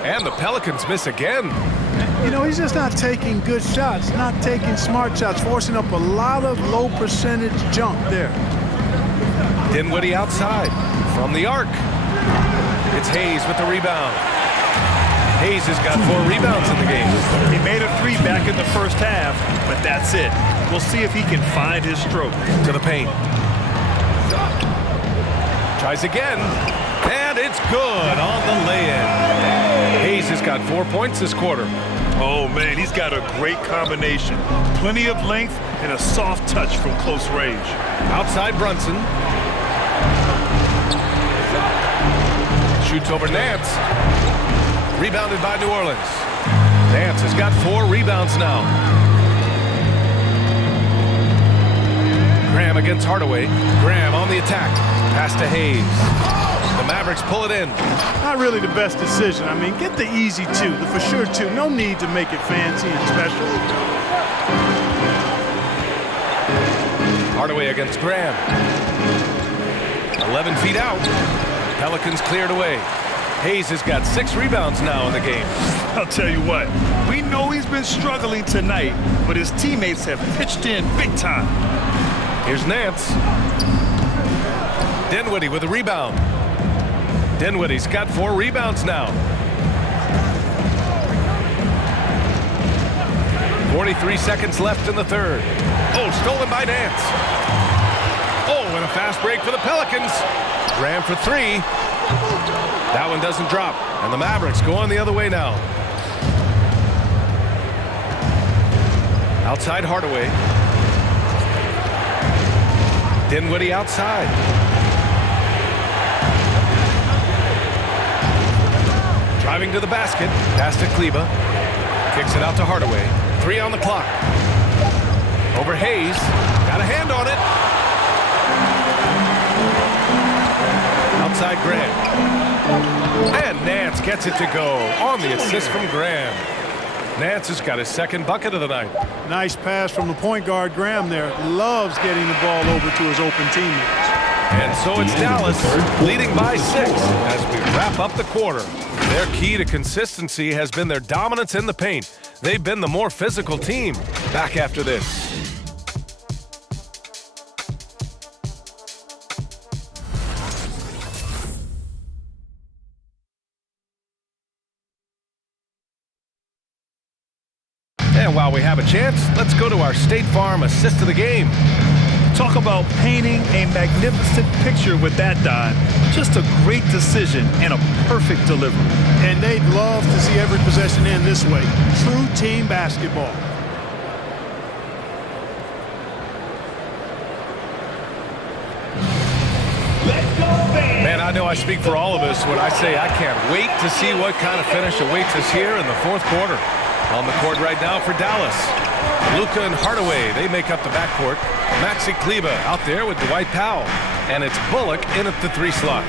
And the Pelicans miss again. You know, he's just not taking good shots, not taking smart shots, forcing up a lot of low percentage jump there. Dinwiddie outside from the arc. It's Hayes with the rebound. Hayes has got 4 rebounds in the game. He made a 3 back in the first half, but that's it. We'll see if he can find his stroke. To the paint. Tries again. And it's good on the lay-in. Hayes has got 4 points this quarter. Oh, man, he's got a great combination. Plenty of length and a soft touch from close range. Outside Brunson. Shoots over Nance. Rebounded by New Orleans. Nance has got 4 rebounds now. Graham against Hardaway. Graham on the attack. Pass to Hayes. The Mavericks pull it in. Not really the best decision. I mean, get the easy 2, the for sure 2. No need to make it fancy and special. Hardaway against Graham. 11 feet out. Pelicans cleared away. Hayes has got 6 rebounds now in the game. I'll tell you what, we know he's been struggling tonight, but his teammates have pitched in big time. Here's Nance. Dinwiddie with a rebound. Dinwiddie's got 4 rebounds now. 43 seconds left in the third. Oh, stolen by Nance. Oh, and a fast break for the Pelicans. Graham for 3. That one doesn't drop. And the Mavericks going the other way now. Outside Hardaway. Dinwiddie outside. Driving to the basket. Pass to Kleba. Kicks it out to Hardaway. 3 on the clock. Over Hayes. Got a hand on it. Outside Graham. And Nance gets it to go on the assist from Graham. Nance has got his 2nd bucket of the night. Nice pass from the point guard, Graham there. Loves getting the ball over to his open teammates. And so it's Dallas leading by 6 as we wrap up the quarter. Their key to consistency has been their dominance in the paint. They've been the more physical team. Back after this. And while we have a chance, let's go to our State Farm assist of the game. Talk about painting a magnificent picture with that dive. Just a great decision and a perfect delivery. And they'd love to see every possession end this way. True team basketball. Man, I know I speak for all of us when I say I can't wait to see what kind of finish awaits us here in the 4th quarter. On the court right now for Dallas. Luka and Hardaway, they make up the backcourt. Maxi Kleba out there with Dwight Powell. And it's Bullock in at the 3 slot.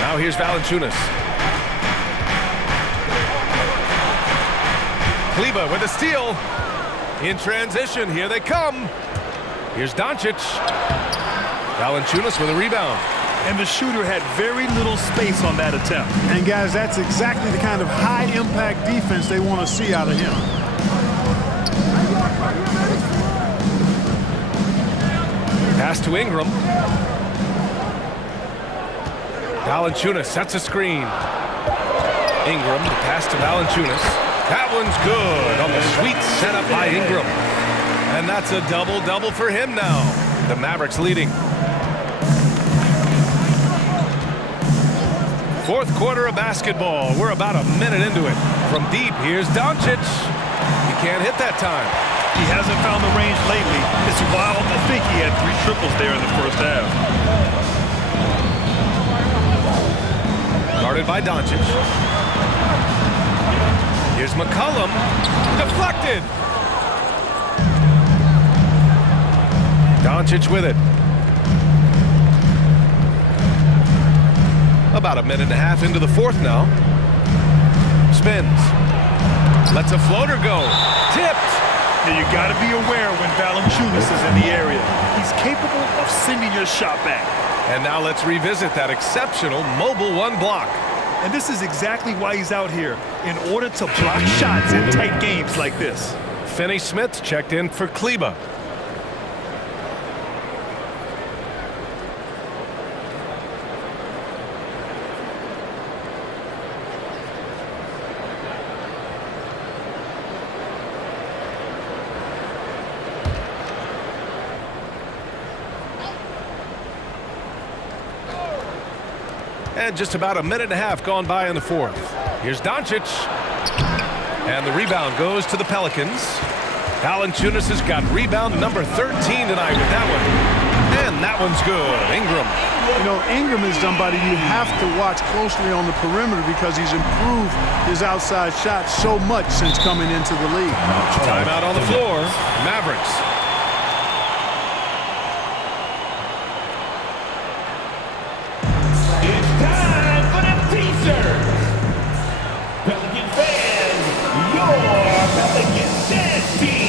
Now here's Valanciunas. Kleba with a steal. In transition, here they come. Here's Doncic. Valanciunas with a rebound. and the shooter had very little space on that attempt. And guys, that's exactly the kind of high-impact defense they want to see out of him. Pass to Ingram. Valanciunas sets a screen. Ingram, the pass to Valanciunas. That one's good on the sweet setup by Ingram. And that's a double-double for him now. The Mavericks leading. Fourth quarter of basketball. We're about a minute into it. From deep, here's Doncic. He can't hit that time. He hasn't found the range lately. It's wild to think he had 3 triples there in the first half. Guarded by Doncic. Here's McCollum. Deflected. Doncic with it. About a minute and a half into the fourth now. Spins. Lets a floater go. Tipped. Now you got to be aware when Valanciunas is in the area. He's capable of sending your shot back. And now let's revisit that exceptional mobile one block. And this is exactly why he's out here, in order to block shots in tight games like this. Finney Smith checked in for Kleba. And just about a minute and a half gone by in the fourth. Here's Doncic. And the rebound goes to the Pelicans. Valanciunas has got rebound number 13 tonight with that one. And that one's good. Ingram. You know, Ingram is somebody you have to watch closely on the perimeter because he's improved his outside shot so much since coming into the league. Timeout on the floor. Mavericks. Pelican fans, your Pelicans dance team.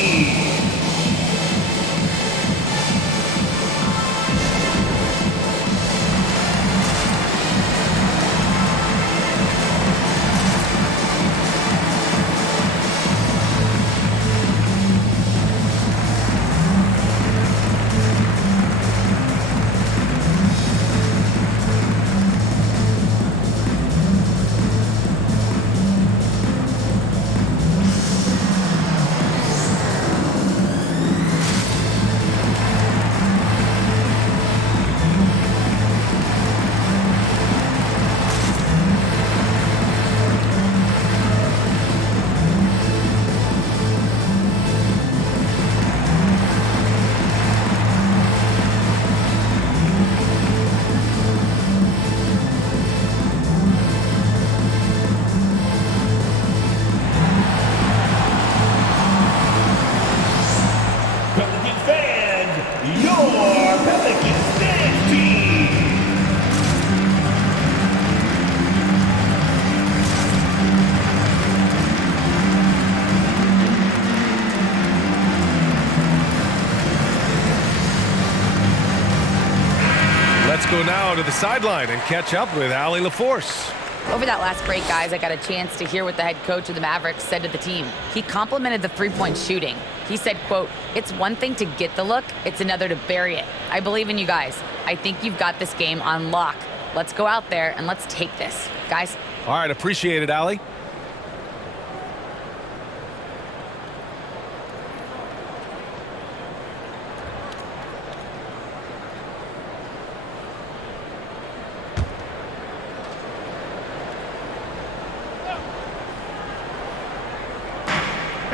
Go now to the sideline and catch up with Allie LaForce. Over that last break, guys, I got a chance to hear what the head coach of the Mavericks said to the team. He complimented the three-point shooting. He said, quote, "It's one thing to get the look, it's another to bury it. I believe in you guys. I think you've got this game on lock. Let's go out there and let's take this." Guys. All right, appreciate it, Allie.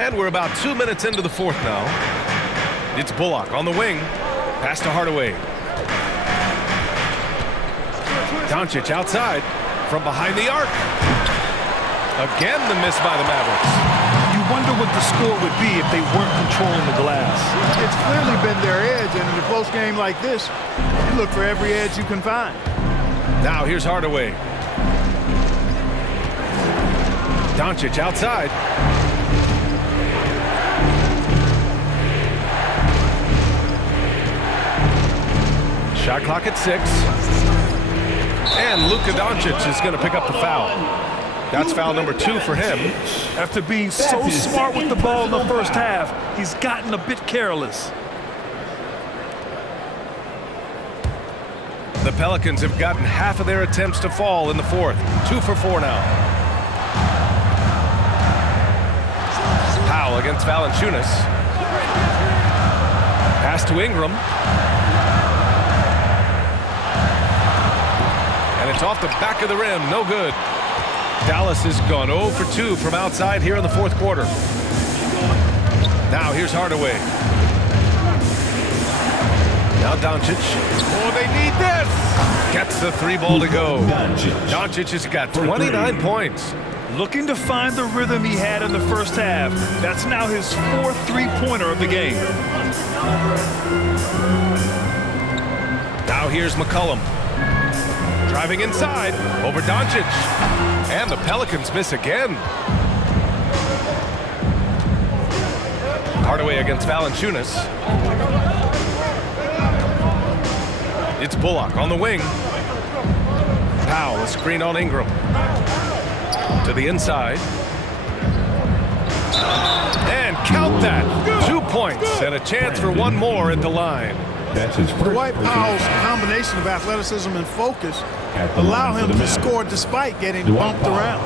And we're about 2 minutes into the fourth now. It's Bullock on the wing. Pass to Hardaway. Doncic outside from behind the arc. Again, the miss by the Mavericks. You wonder what the score would be if they weren't controlling the glass. It's clearly been their edge, and in a close game like this, you look for every edge you can find. Now here's Hardaway. Doncic outside. Shot clock at 6. And Luka Doncic is going to pick up the foul. That's foul number 2 for him. After being so smart with the ball in the first half, he's gotten a bit careless. The Pelicans have gotten half of their attempts to fall in the fourth. 2 for 4 now. Powell against Valanciunas. Pass to Ingram. And it's off the back of the rim. No good. Dallas has gone 0 for 2 from outside here in the fourth quarter. Now here's Hardaway. Now Doncic. Oh, they need this. Gets the 3 ball to go. Doncic has got 29 points. Looking to find the rhythm he had in the first half. That's now his 4th three-pointer of the game. Now here's McCollum. Driving inside over Doncic. And the Pelicans miss again. Hardaway against Valanciunas. It's Bullock on the wing. Powell, a screen on Ingram. To the inside. And count that. 2 points and a chance for one more at the line. That's his first. Dwight Powell's combination of athleticism and focus allow him to score despite getting bumped around.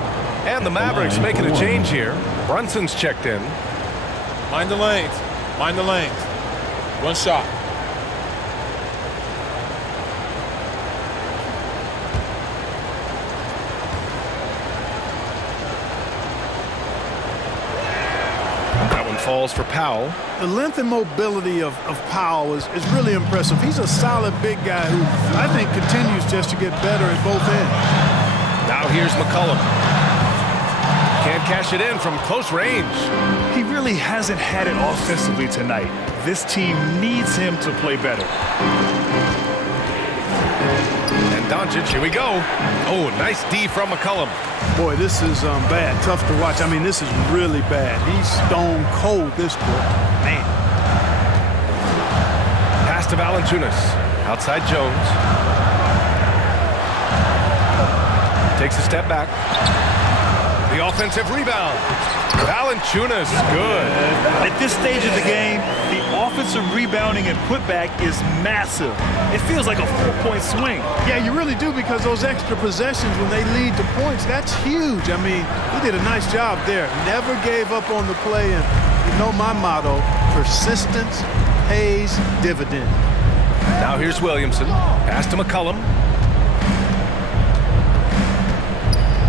And the Mavericks making a change here. Brunson's checked in. Mind the lanes. Mind the lanes. One shot. That one falls for Powell. The length and mobility of Powell is really impressive. He's a solid big guy who I think continues just to get better at both ends. Now here's McCollum. Can't cash it in from close range. He really hasn't had it offensively tonight. This team needs him to play better. And Doncic, here we go. Oh, nice D from McCollum. Boy, this is bad. Tough to watch. I mean, this is really bad. He's stone cold this quarter. Man. Pass to Valanciunas. Outside Jones. Takes a step back. The offensive rebound. Valanciunas, good. At this stage of the game, the offensive rebounding and putback is massive. It feels like a 4-point swing. Yeah, you really do, because those extra possessions when they lead to points, that's huge. I mean, he did a nice job there. Never gave up on the play, and you know my motto, persistence pays dividend. Now here's Williamson. Pass to McCollum.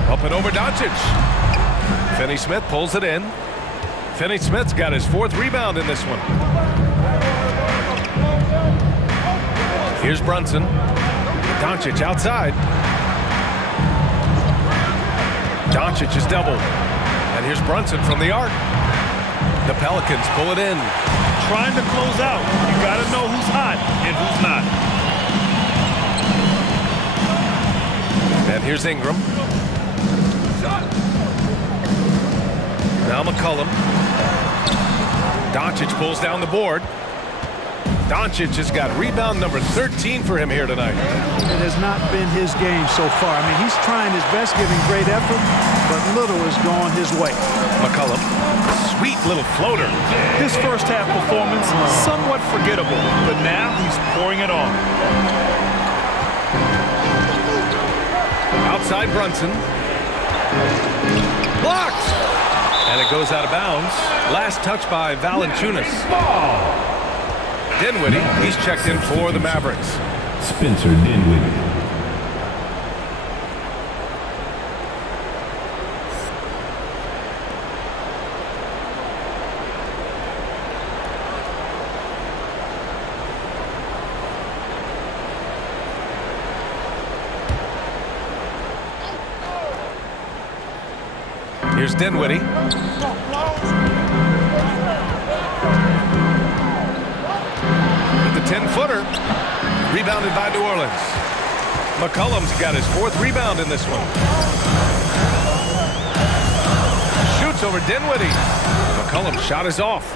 Up and over Doncic. Finney-Smith pulls it in. Finney-Smith's got his 4th rebound in this one. Here's Brunson. Doncic outside. Doncic is doubled. And here's Brunson from the arc. The Pelicans pull it in. Trying to close out. You got to know who's hot and who's not. And here's Ingram. Now McCollum. Doncic pulls down the board. Doncic has got rebound number 13 for him here tonight. It has not been his game so far. I mean, he's trying his best, giving great effort, but little has gone his way. McCollum, sweet little floater. His first half performance, somewhat forgettable, but now he's pouring it on. Outside Brunson. Blocked! And it goes out of bounds. Last touch by Valanciunas. Dinwiddie, he's checked in for the Mavericks. Spencer Dinwiddie. Here's Dinwiddie. With the 10-footer. Rebounded by New Orleans. McCollum's got his 4th rebound in this one. Shoots over Dinwiddie. McCollum's shot is off.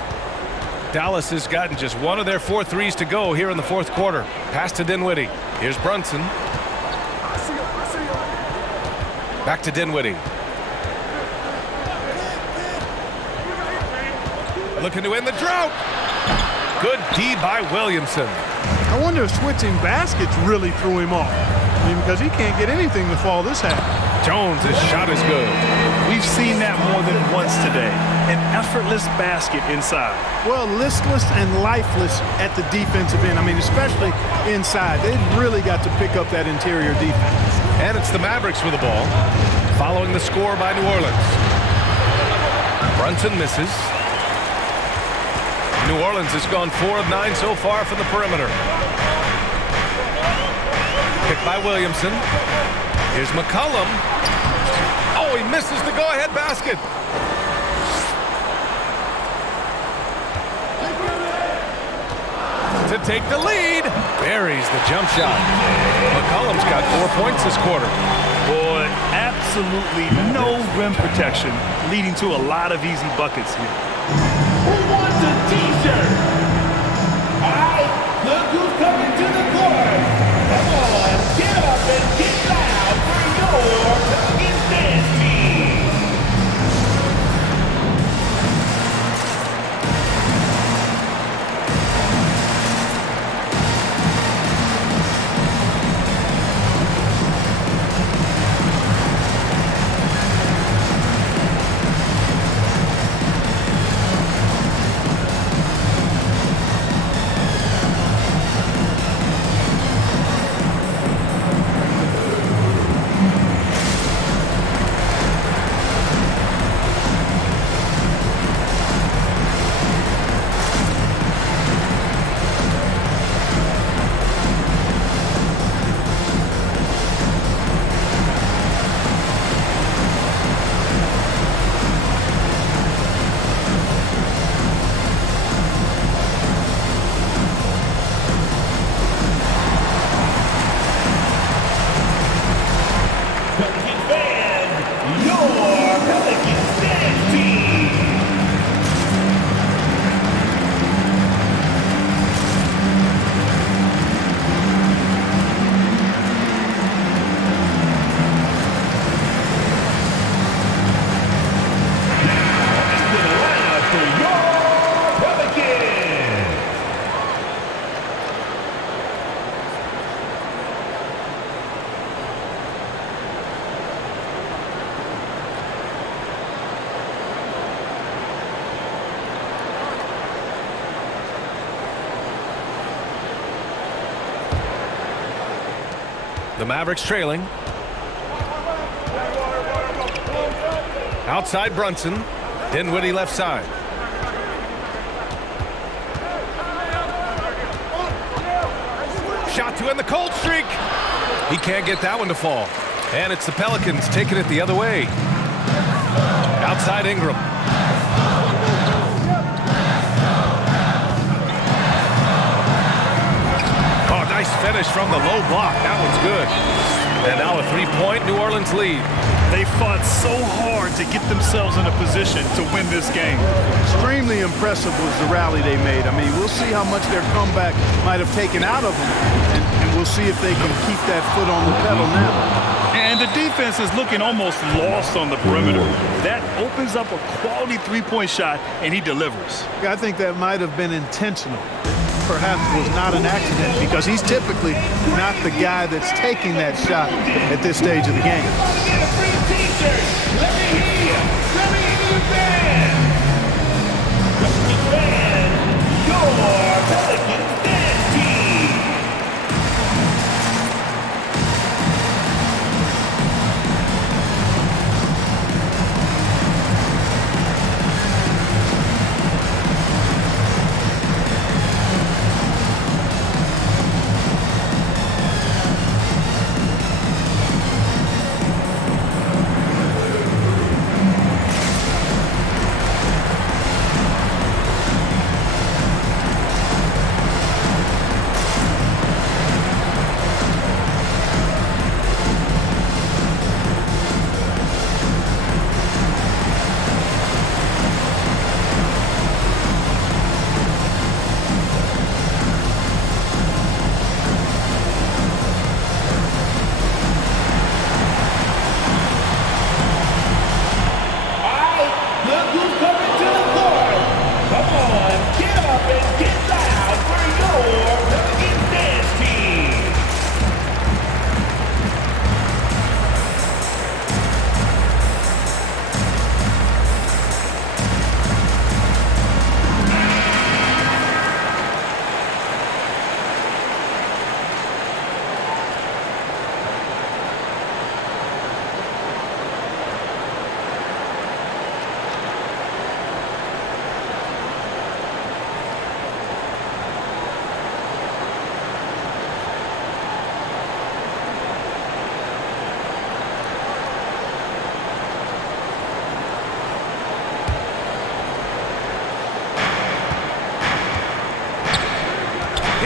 Dallas has gotten just one of their 4 threes to go here in the fourth quarter. Pass to Dinwiddie. Here's Brunson. Back to Dinwiddie. Looking to end the drought. Good D by Williamson. I wonder if switching baskets really threw him off. I mean, because he can't get anything to fall this half. Jones' shot is good. We've seen that more than once today. An effortless basket inside. Well, listless and lifeless at the defensive end. I mean, especially inside. They've really got to pick up that interior defense. And it's the Mavericks with the ball, following the score by New Orleans. Brunson misses. New Orleans has gone 4 of 9 so far from the perimeter. Picked by Williamson. Here's McCollum. Oh, he misses the go-ahead basket. To take the lead. Buries the jump shot. McCollum's got 4 points this quarter. Boy, absolutely no rim protection, leading to a lot of easy buckets here. Who wants a t-shirt? All right, look who's coming to the court. Come on, get up and get loud for your Pelicans dance team. The Mavericks trailing. Outside Brunson. Dinwiddie left side. Shot to end the cold streak. He can't get that one to fall. And it's the Pelicans taking it the other way. Outside Ingram. Oh, nice finish from the low block. That one's good. And now a three-point New Orleans lead. They fought so hard to get themselves in a position to win this game. Extremely impressive was the rally they made. I mean, we'll see how much their comeback might have taken out of them, and we'll see if they can keep that foot on the pedal now. And the defense is looking almost lost on the perimeter. That opens up a quality three-point shot, and he delivers. I think that might have been intentional. Perhaps was not an accident, because he's typically not the guy that's taking that shot at this stage of the game. Get a free t-shirt. Let me hear you. Let me hear you dance. Defend your Pelicans dance team.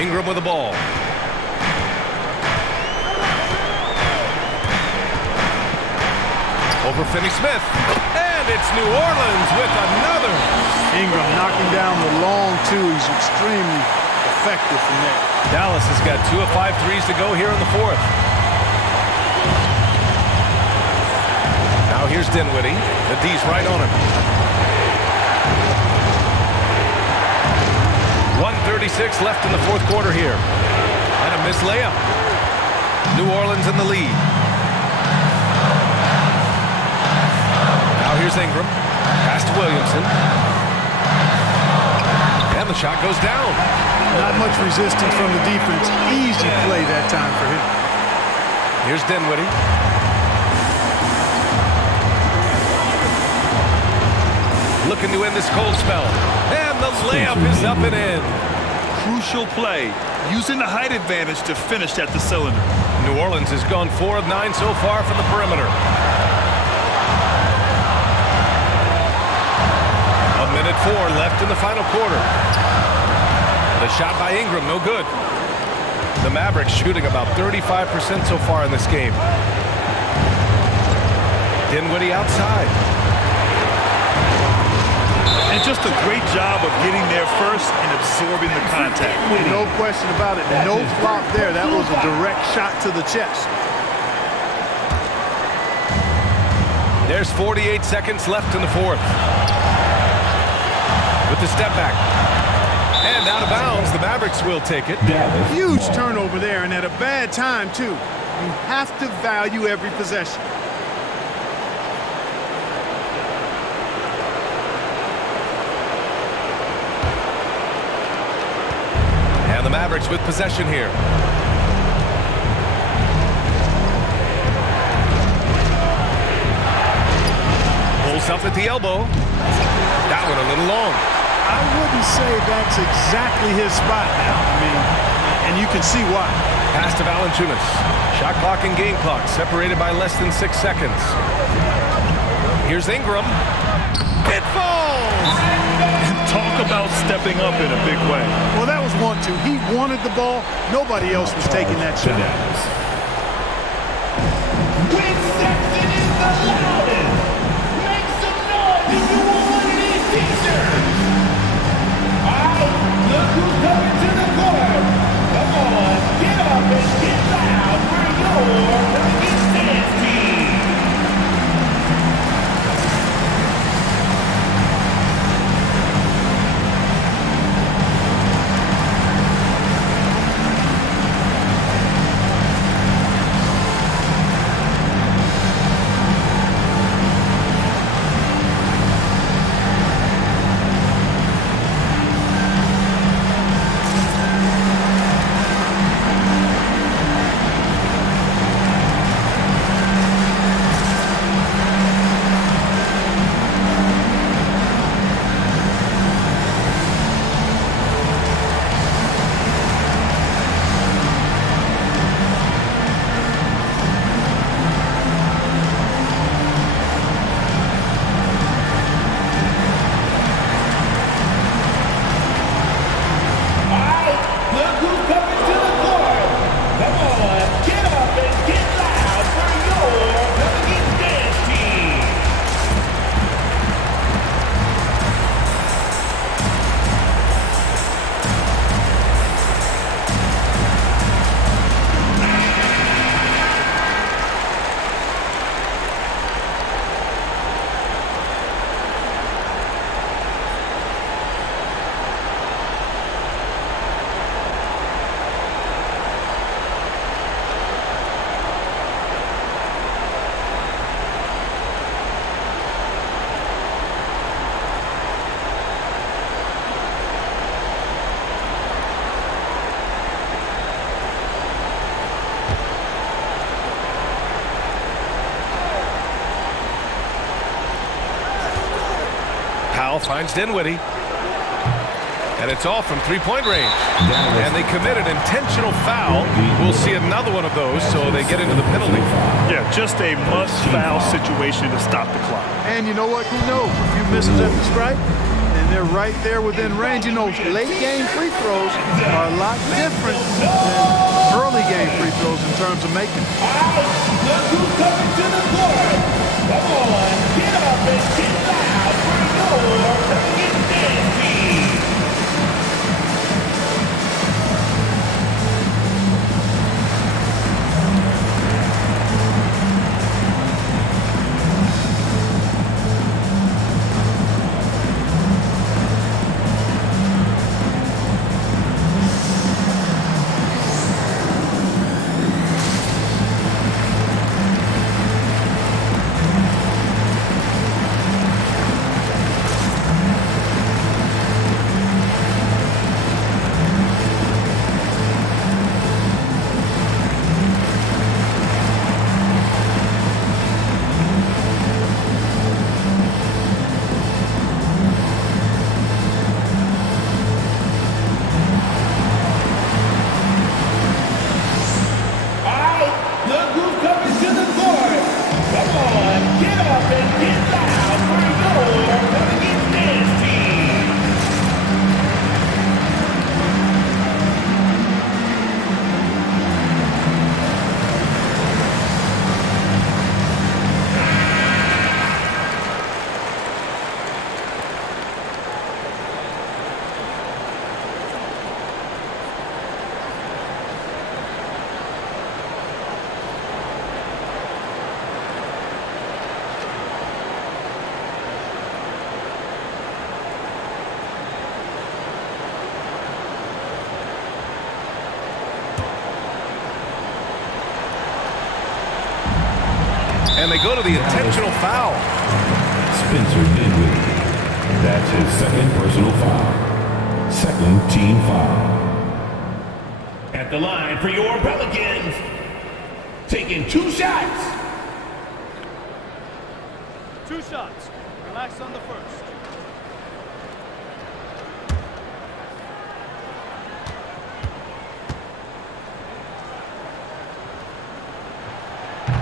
Ingram with the ball. Over Finney-Smith. And it's New Orleans with another. Ingram knocking down the long two. He's extremely effective from there. Dallas has got 2 of 5 threes to go here in the fourth. Now here's Dinwiddie. The D's right on him. 1:36 left in the fourth quarter here. And a missed layup. New Orleans in the lead. Now here's Ingram. Pass to Williamson. And the shot goes down. Not much resistance from the defense. Easy play that time for him. Here's Dinwiddie. Looking to end this cold spell. And the layup is up and in. Crucial play, using the height advantage to finish at the cylinder. New Orleans has gone 4 of 9 so far from the perimeter. A minute 4 left in the final quarter. The shot by Ingram, no good. The Mavericks shooting about 35% so far in this game. Dinwiddie outside. And just a great job of getting there first and absorbing the contact. No question about it. No flop there. That was a direct shot to the chest. There's 48 seconds left in the fourth. With the step back. And out of bounds, the Mavericks will take it. Huge turnover there, and at a bad time, too. You have to value every possession. And the Mavericks with possession here. Pulls up at the elbow. That one a little long. I wouldn't say that's exactly his spot now. I mean, and you can see why. Pass to Valanciunas. Shot clock and game clock separated by less than 6 seconds. Here's Ingram. It falls! And talk about stepping up in a big way. Well, that was 1-2. He wanted the ball. Nobody else was taking that shot. When Sexton is the loudest, make some noise if you want one of these t-shirts. Look who's coming to the court. Come on, get up and get loud for your Hurricane Dance team. Finds Dinwiddie. And it's all from three-point range. And they commit an intentional foul. We'll see another one of those, so they get into the penalty. Yeah, just a must-foul situation to stop the clock. And you know what? Who knows? A few misses at the stripe, and they're right there within range. You know, late game free throws are a lot different than early game free throws in terms of making. Look who's coming to the court. Come on, get up and get loud for your Pelicans dance team. And they go to the intentional foul. Spencer Dinwiddie. That's his second personal foul. Second team foul. At the line for your Pelicans. Taking 2 shots. 2 shots. Relax on the first.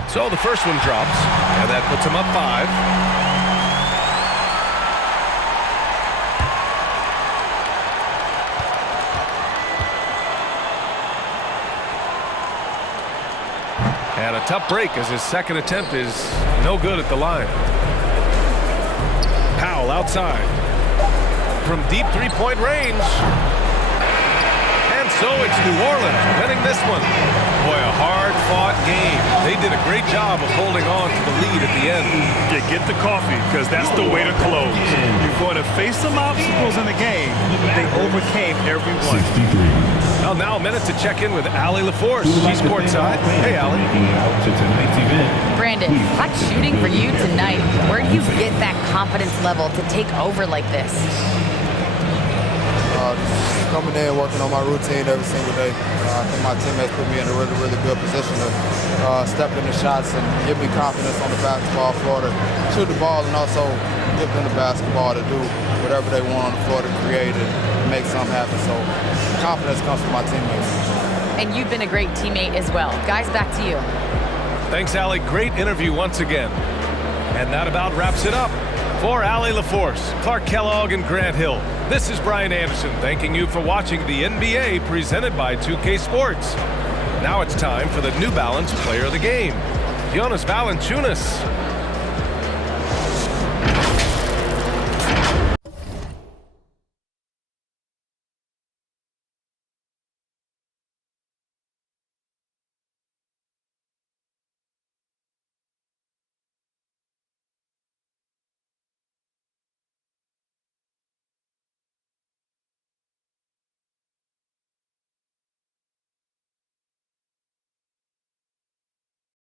So the first one drops, and that puts him up 5. And a tough break as his second attempt is no good at the line. Powell outside. From deep three-point range. And so it's New Orleans winning this one. Boy, a hard-fought game. They did a great job of holding on to the lead at the end. Yeah, get the coffee, because that's the way to close. You're going to face some obstacles in the game. They overcame every one. 63. Well, now a minute to check in with Allie LaForce. She's courtside. Hey, Allie. Brandon, hot shooting for you tonight. Where do you get that confidence level to take over like this? Coming in, working on my routine every single day. I think my teammates put me in a really, really good position to step in the shots and give me confidence on the basketball floor to shoot the ball and also give them the basketball to do whatever they want on the floor to create and make something happen. So confidence comes from my teammates. And you've been a great teammate as well. Guys, back to you. Thanks, Allie. Great interview once again. And that about wraps it up. For Allie LaForce, Clark Kellogg, and Grant Hill, this is Brian Anderson thanking you for watching the NBA presented by 2K Sports. Now it's time for the New Balance Player of the Game, Jonas Valanciunas.